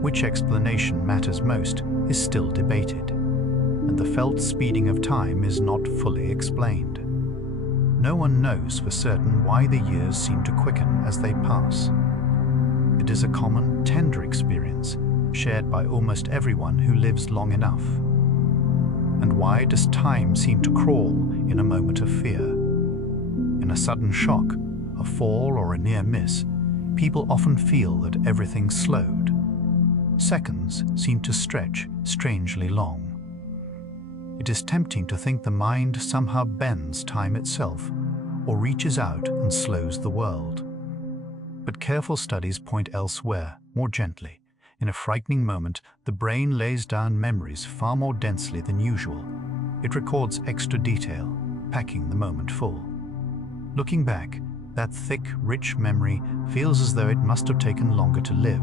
Which explanation matters most is still debated, and the felt speeding of time is not fully explained. No one knows for certain why the years seem to quicken as they pass. It is a common, tender experience, shared by almost everyone who lives long enough. And why does time seem to crawl in a moment of fear? In a sudden shock, a fall or a near miss, people often feel that everything's slowed. Seconds seem to stretch strangely long. It is tempting to think the mind somehow bends time itself or reaches out and slows the world. But careful studies point elsewhere, more gently. In a frightening moment, the brain lays down memories far more densely than usual. It records extra detail, packing the moment full. Looking back, that thick, rich memory feels as though it must have taken longer to live.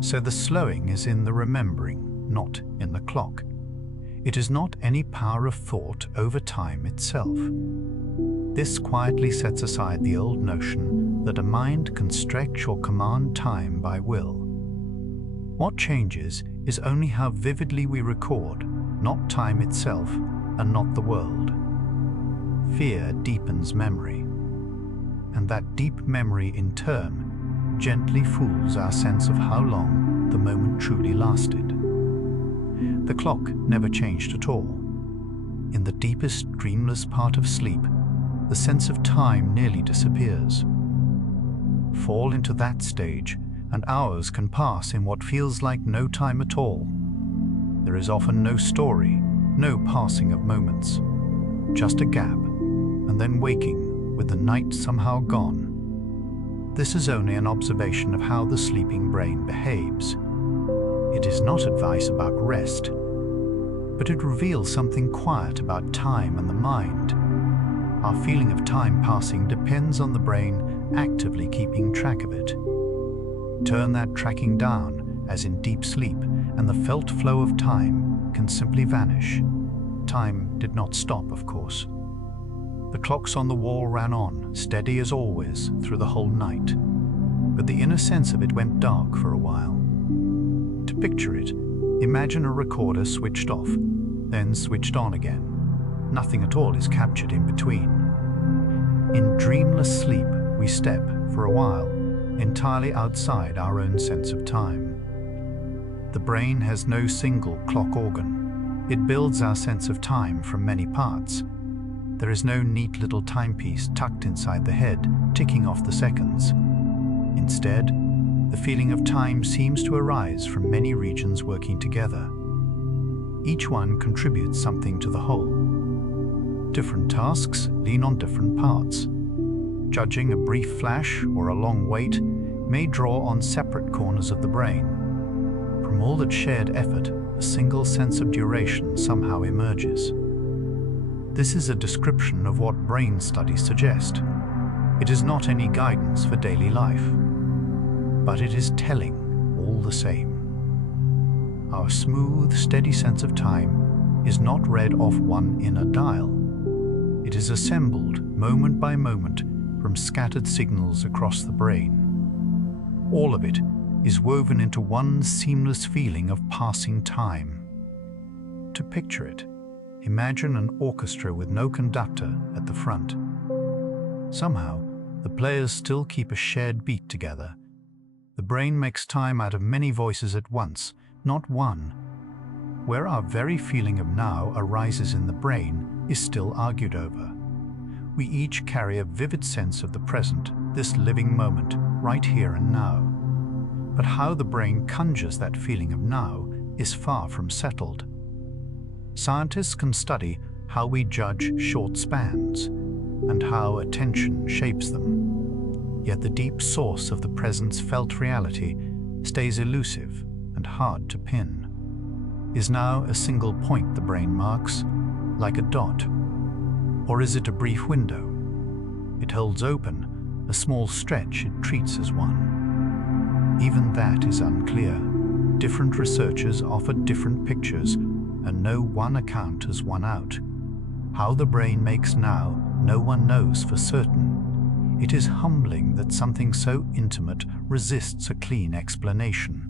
So the slowing is in the remembering, not in the clock. It is not any power of thought over time itself. This quietly sets aside the old notion that a mind can stretch or command time by will. What changes is only how vividly we record, not time itself and not the world. Fear deepens memory, and that deep memory in turn gently fools our sense of how long the moment truly lasted. The clock never changed at all. In the deepest, dreamless part of sleep, the sense of time nearly disappears. Fall into that stage, and hours can pass in what feels like no time at all. There is often no story, no passing of moments, just a gap, and then waking with the night somehow gone. This is only an observation of how the sleeping brain behaves. It is not advice about rest, but it reveals something quiet about time and the mind. Our feeling of time passing depends on the brain actively keeping track of it. Turn that tracking down, as in deep sleep, and the felt flow of time can simply vanish. Time did not stop, of course. The clocks on the wall ran on, steady as always, through the whole night. But the inner sense of it went dark for a while. To picture it, imagine a recorder switched off, then switched on again. Nothing at all is captured in between. In dreamless sleep, we step, for a while, entirely outside our own sense of time. The brain has no single clock organ. It builds our sense of time from many parts. There is no neat little timepiece tucked inside the head, ticking off the seconds. Instead, the feeling of time seems to arise from many regions working together. Each one contributes something to the whole. Different tasks lean on different parts. Judging a brief flash or a long wait may draw on separate corners of the brain. From all that shared effort, a single sense of duration somehow emerges. This is a description of what brain studies suggest. It is not any guidance for daily life, but it is telling all the same. Our smooth, steady sense of time is not read off one inner dial. It is assembled moment by moment from scattered signals across the brain. All of it is woven into one seamless feeling of passing time. To picture it, imagine an orchestra with no conductor at the front. Somehow, the players still keep a shared beat together. The brain makes time out of many voices at once, not one. Where our very feeling of now arises in the brain is still argued over. We each carry a vivid sense of the present, this living moment, right here and now. But how the brain conjures that feeling of now is far from settled. Scientists can study how we judge short spans and how attention shapes them. Yet the deep source of the present's felt reality stays elusive and hard to pin. Is now a single point the brain marks, like a dot? Or is it a brief window? It holds open a small stretch it treats as one. Even that is unclear. Different researchers offer different pictures, and no one account has won out. How the brain makes now, no one knows for certain. It is humbling that something so intimate resists a clean explanation.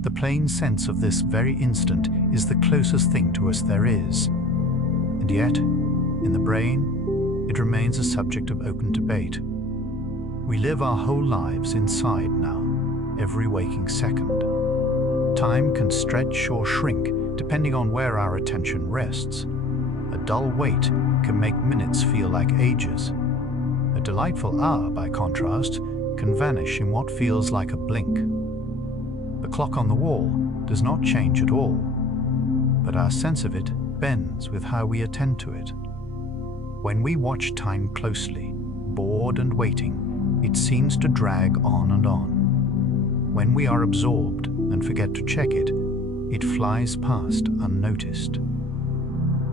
The plain sense of this very instant is the closest thing to us there is. And yet, in the brain, it remains a subject of open debate. We live our whole lives inside now, every waking second. Time can stretch or shrink depending on where our attention rests. A dull wait can make minutes feel like ages. A delightful hour, by contrast, can vanish in what feels like a blink. The clock on the wall does not change at all, but our sense of it bends with how we attend to it. When we watch time closely, bored and waiting, it seems to drag on and on. When we are absorbed and forget to check it, it flies past unnoticed.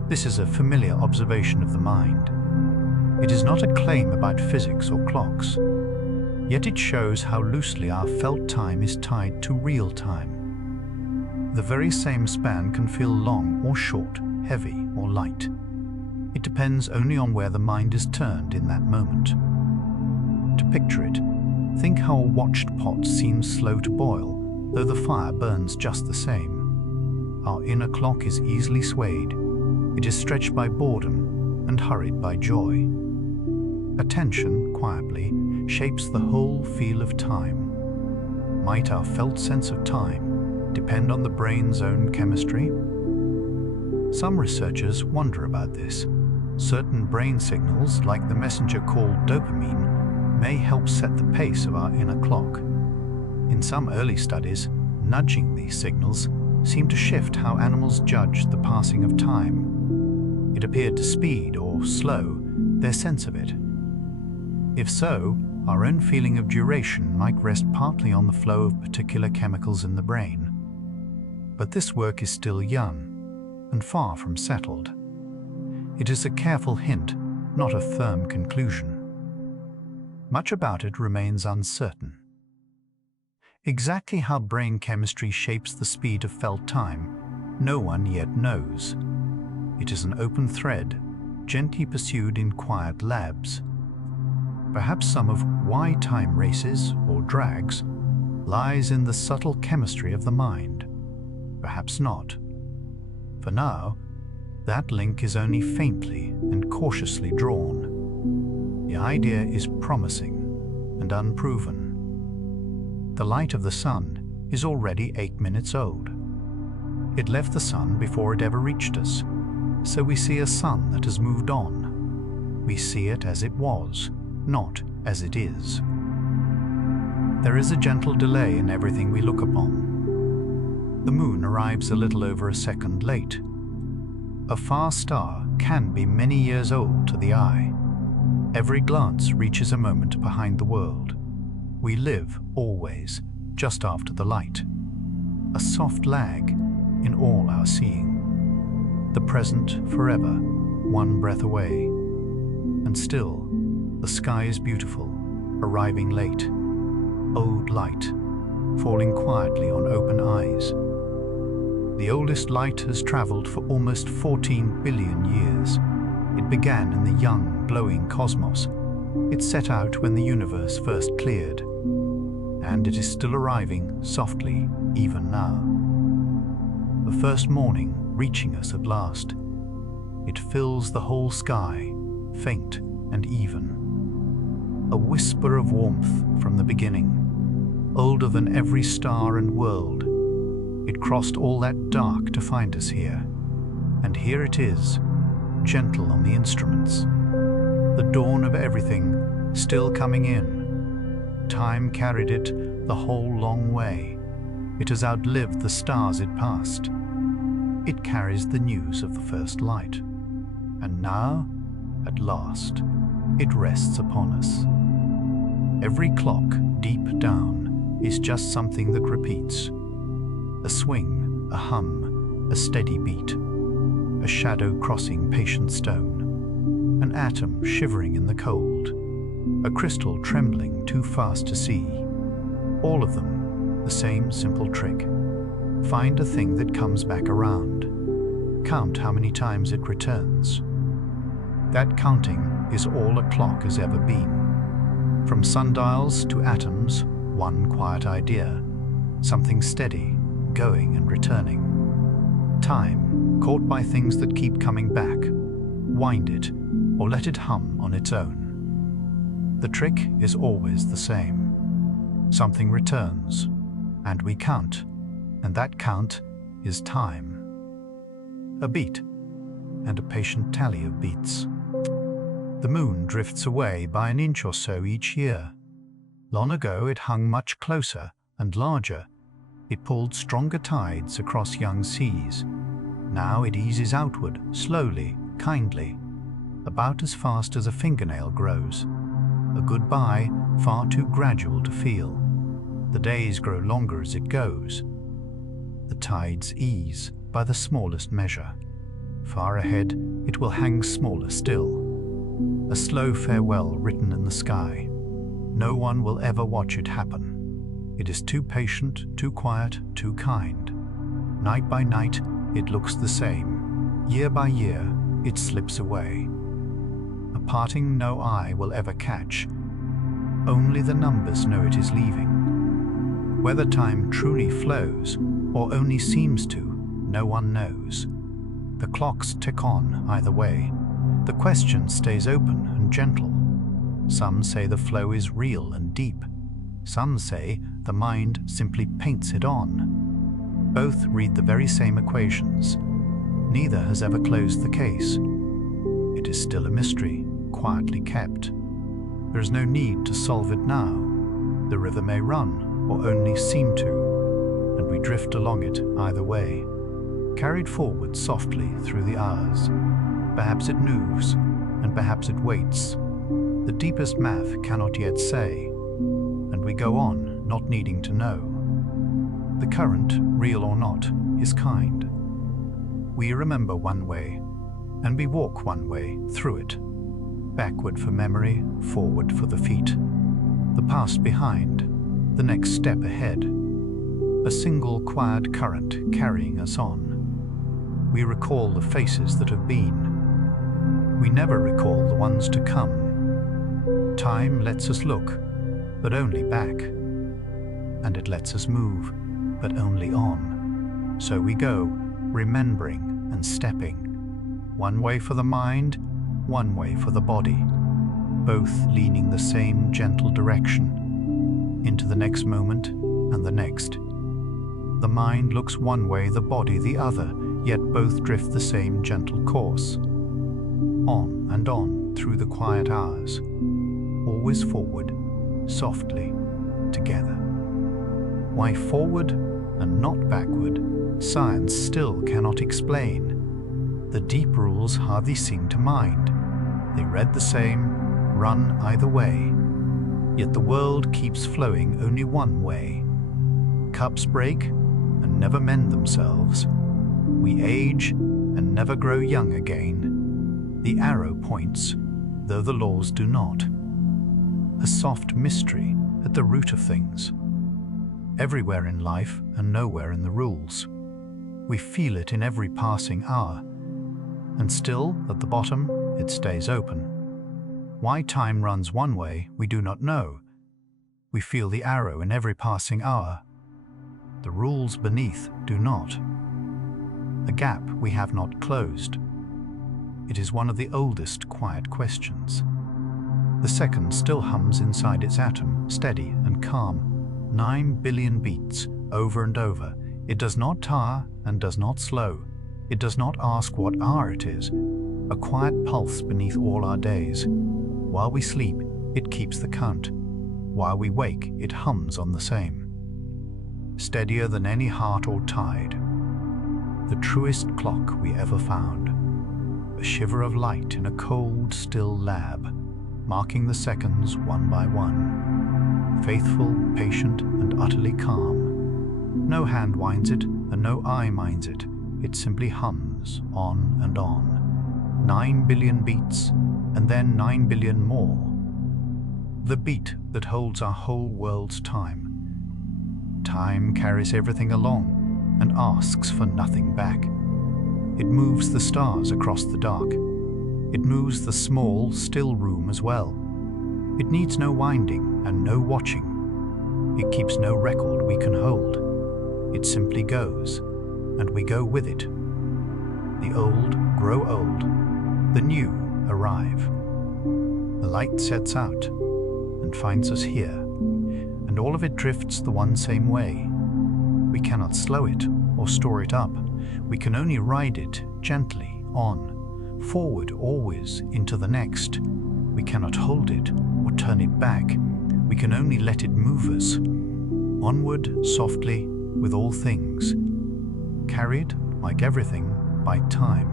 This is a familiar observation of the mind. It is not a claim about physics or clocks, yet it shows how loosely our felt time is tied to real time. The very same span can feel long or short, heavy or light. It depends only on where the mind is turned in that moment. To picture it, think how a watched pot seems slow to boil, though the fire burns just the same. Our inner clock is easily swayed. It is stretched by boredom and hurried by joy. Attention, quietly, shapes the whole feel of time. Might our felt sense of time depend on the brain's own chemistry? Some researchers wonder about this. Certain brain signals, like the messenger called dopamine, may help set the pace of our inner clock. In some early studies, nudging these signals seemed to shift how animals judged the passing of time. It appeared to speed or slow their sense of it. If so, our own feeling of duration might rest partly on the flow of particular chemicals in the brain. But this work is still young and far from settled. It is a careful hint, not a firm conclusion. Much about it remains uncertain. Exactly how brain chemistry shapes the speed of felt time, no one yet knows. It is an open thread, gently pursued in quiet labs. Perhaps some of why time races or drags lies in the subtle chemistry of the mind. Perhaps not. For now, that link is only faintly and cautiously drawn. The idea is promising and unproven. The light of the sun is already 8 minutes old. It left the sun before it ever reached us, so we see a sun that has moved on. We see it as it was, not as it is. There is a gentle delay in everything we look upon. The moon arrives a little over a second late. A far star can be many years old to the eye. Every glance reaches a moment behind the world. We live always just after the light. A soft lag in all our seeing. The present forever, one breath away. And still, the sky is beautiful, arriving late. Old light, falling quietly on open eyes. The oldest light has traveled for almost 14 billion years. It began in the young, glowing cosmos. It set out when the universe first cleared. And it is still arriving softly, even now. The first morning reaching us at last. It fills the whole sky, faint and even. A whisper of warmth from the beginning, older than every star and world. It crossed all that dark to find us here. And here it is, gentle on the instruments. The dawn of everything still coming in. Time carried it the whole long way. It has outlived the stars it passed. It carries the news of the first light. And now, at last, it rests upon us. Every clock deep down is just something that repeats. A swing, a hum, a steady beat. A shadow crossing patient stone. An atom shivering in the cold. A crystal trembling too fast to see. All of them, the same simple trick. Find a thing that comes back around. Count how many times it returns. That counting is all a clock has ever been. From sundials to atoms, one quiet idea. Something steady, going and returning. Time, caught by things that keep coming back. Wind it, or let it hum on its own. The trick is always the same. Something returns, and we count, and that count is time. A beat, and a patient tally of beats. The moon drifts away by an inch or so each year. Long ago it hung much closer and larger. It pulled stronger tides across young seas. Now it eases outward, slowly, kindly, about as fast as a fingernail grows. A goodbye far too gradual to feel. The days grow longer as it goes. The tides ease by the smallest measure. Far ahead it will hang smaller still. A slow farewell written in the sky. No one will ever watch it happen. It is too patient, too quiet, too kind. Night by night it looks the same. Year by year it slips away. A parting no eye will ever catch. Only the numbers know it is leaving. Whether time truly flows or only seems to, no one knows. The clocks tick on either way. The question stays open and gentle. Some say the flow is real and deep. Some say the mind simply paints it on. Both read the very same equations. Neither has ever closed the case. It is still a mystery, quietly kept. There is no need to solve it now. The river may run, or only seem to, and we drift along it either way, carried forward softly through the hours. Perhaps it moves, and perhaps it waits. The deepest math cannot yet say, and we go on, not needing to know. The current, real or not, is kind. We remember one way, and we walk one way through it. Backward for memory, forward for the feet. The past behind, the next step ahead. A single quiet current carrying us on. We recall the faces that have been. We never recall the ones to come. Time lets us look, but only back. And it lets us move, but only on. So we go, remembering and stepping. One way for the mind, one way for the body. Both leaning the same gentle direction. Into the next moment and the next. The mind looks one way, the body the other, yet both drift the same gentle course. On and on through the quiet hours, always forward, softly, together. Why forward and not backward, science still cannot explain. The deep rules hardly seem to mind. They read the same, run either way. Yet the world keeps flowing only one way. Cups break and never mend themselves. We age and never grow young again. The arrow points, though the laws do not. A soft mystery at the root of things. Everywhere in life and nowhere in the rules. We feel it in every passing hour. And still, at the bottom, it stays open. Why time runs one way, we do not know. We feel the arrow in every passing hour. The rules beneath do not. A gap we have not closed. It is one of the oldest quiet questions. The second still hums inside its atom, steady and calm. 9 billion beats, over and over. It does not tire and does not slow. It does not ask what hour it is. A quiet pulse beneath all our days. While we sleep, it keeps the count. While we wake, it hums on the same. Steadier than any heart or tide. The truest clock we ever found. A shiver of light in a cold, still lab, marking the seconds one by one. Faithful, patient, and utterly calm. No hand winds it, and no eye minds it. It simply hums on and on. 9 billion beats, and then 9 billion more. The beat that holds our whole world's time. Time carries everything along and asks for nothing back. It moves the stars across the dark. It moves the small, still room as well. It needs no winding and no watching. It keeps no record we can hold. It simply goes, and we go with it. The old grow old, the new arrive. The light sets out and finds us here, and all of it drifts the one same way. We cannot slow it or store it up. We can only ride it gently on, forward always into the next. We cannot hold it or turn it back. We can only let it move us. Onward, softly, with all things. Carried, like everything, by time.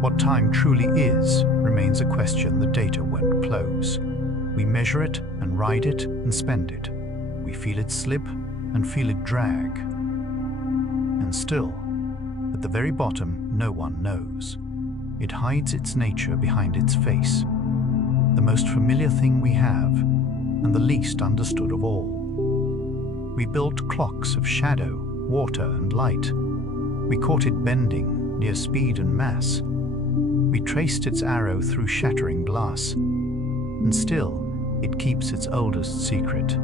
What time truly is remains a question the data won't close. We measure it and ride it and spend it. We feel it slip and feel it drag. And still, at the very bottom, no one knows. It hides its nature behind its face. The most familiar thing we have, and the least understood of all. We built clocks of shadow, water, and light. We caught it bending near speed and mass. We traced its arrow through shattering glass. And still, it keeps its oldest secret.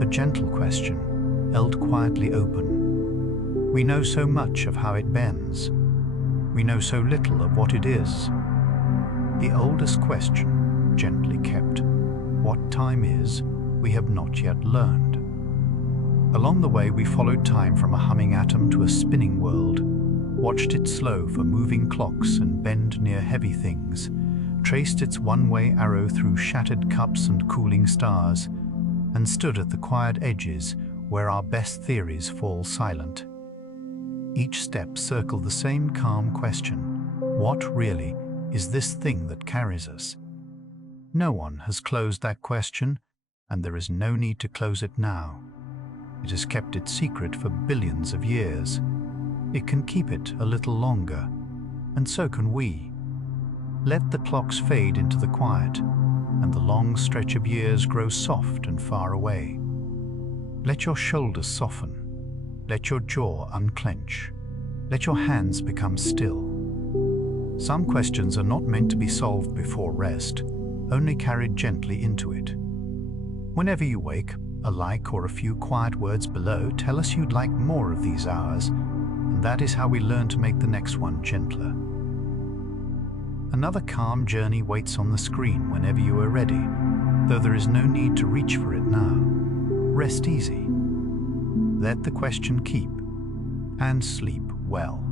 A gentle question, held quietly open. We know so much of how it bends. We know so little of what it is. The oldest question, gently kept. What time is, we have not yet learned. Along the way, we followed time from a humming atom to a spinning world, watched it slow for moving clocks and bend near heavy things, traced its one-way arrow through shattered cups and cooling stars, and stood at the quiet edges where our best theories fall silent. Each step circled the same calm question: what really is this thing that carries us? No one has closed that question, and there is no need to close it now. It has kept its secret for billions of years. It can keep it a little longer, and so can we. Let the clocks fade into the quiet, and the long stretch of years grow soft and far away. Let your shoulders soften. Let your jaw unclench. Let your hands become still. Some questions are not meant to be solved before rest, only carried gently into it. Whenever you wake, a like or a few quiet words below tell us you'd like more of these hours, and that is how we learn to make the next one gentler. Another calm journey waits on the screen whenever you are ready, though there is no need to reach for it now. Rest easy. Let the question keep, and sleep well.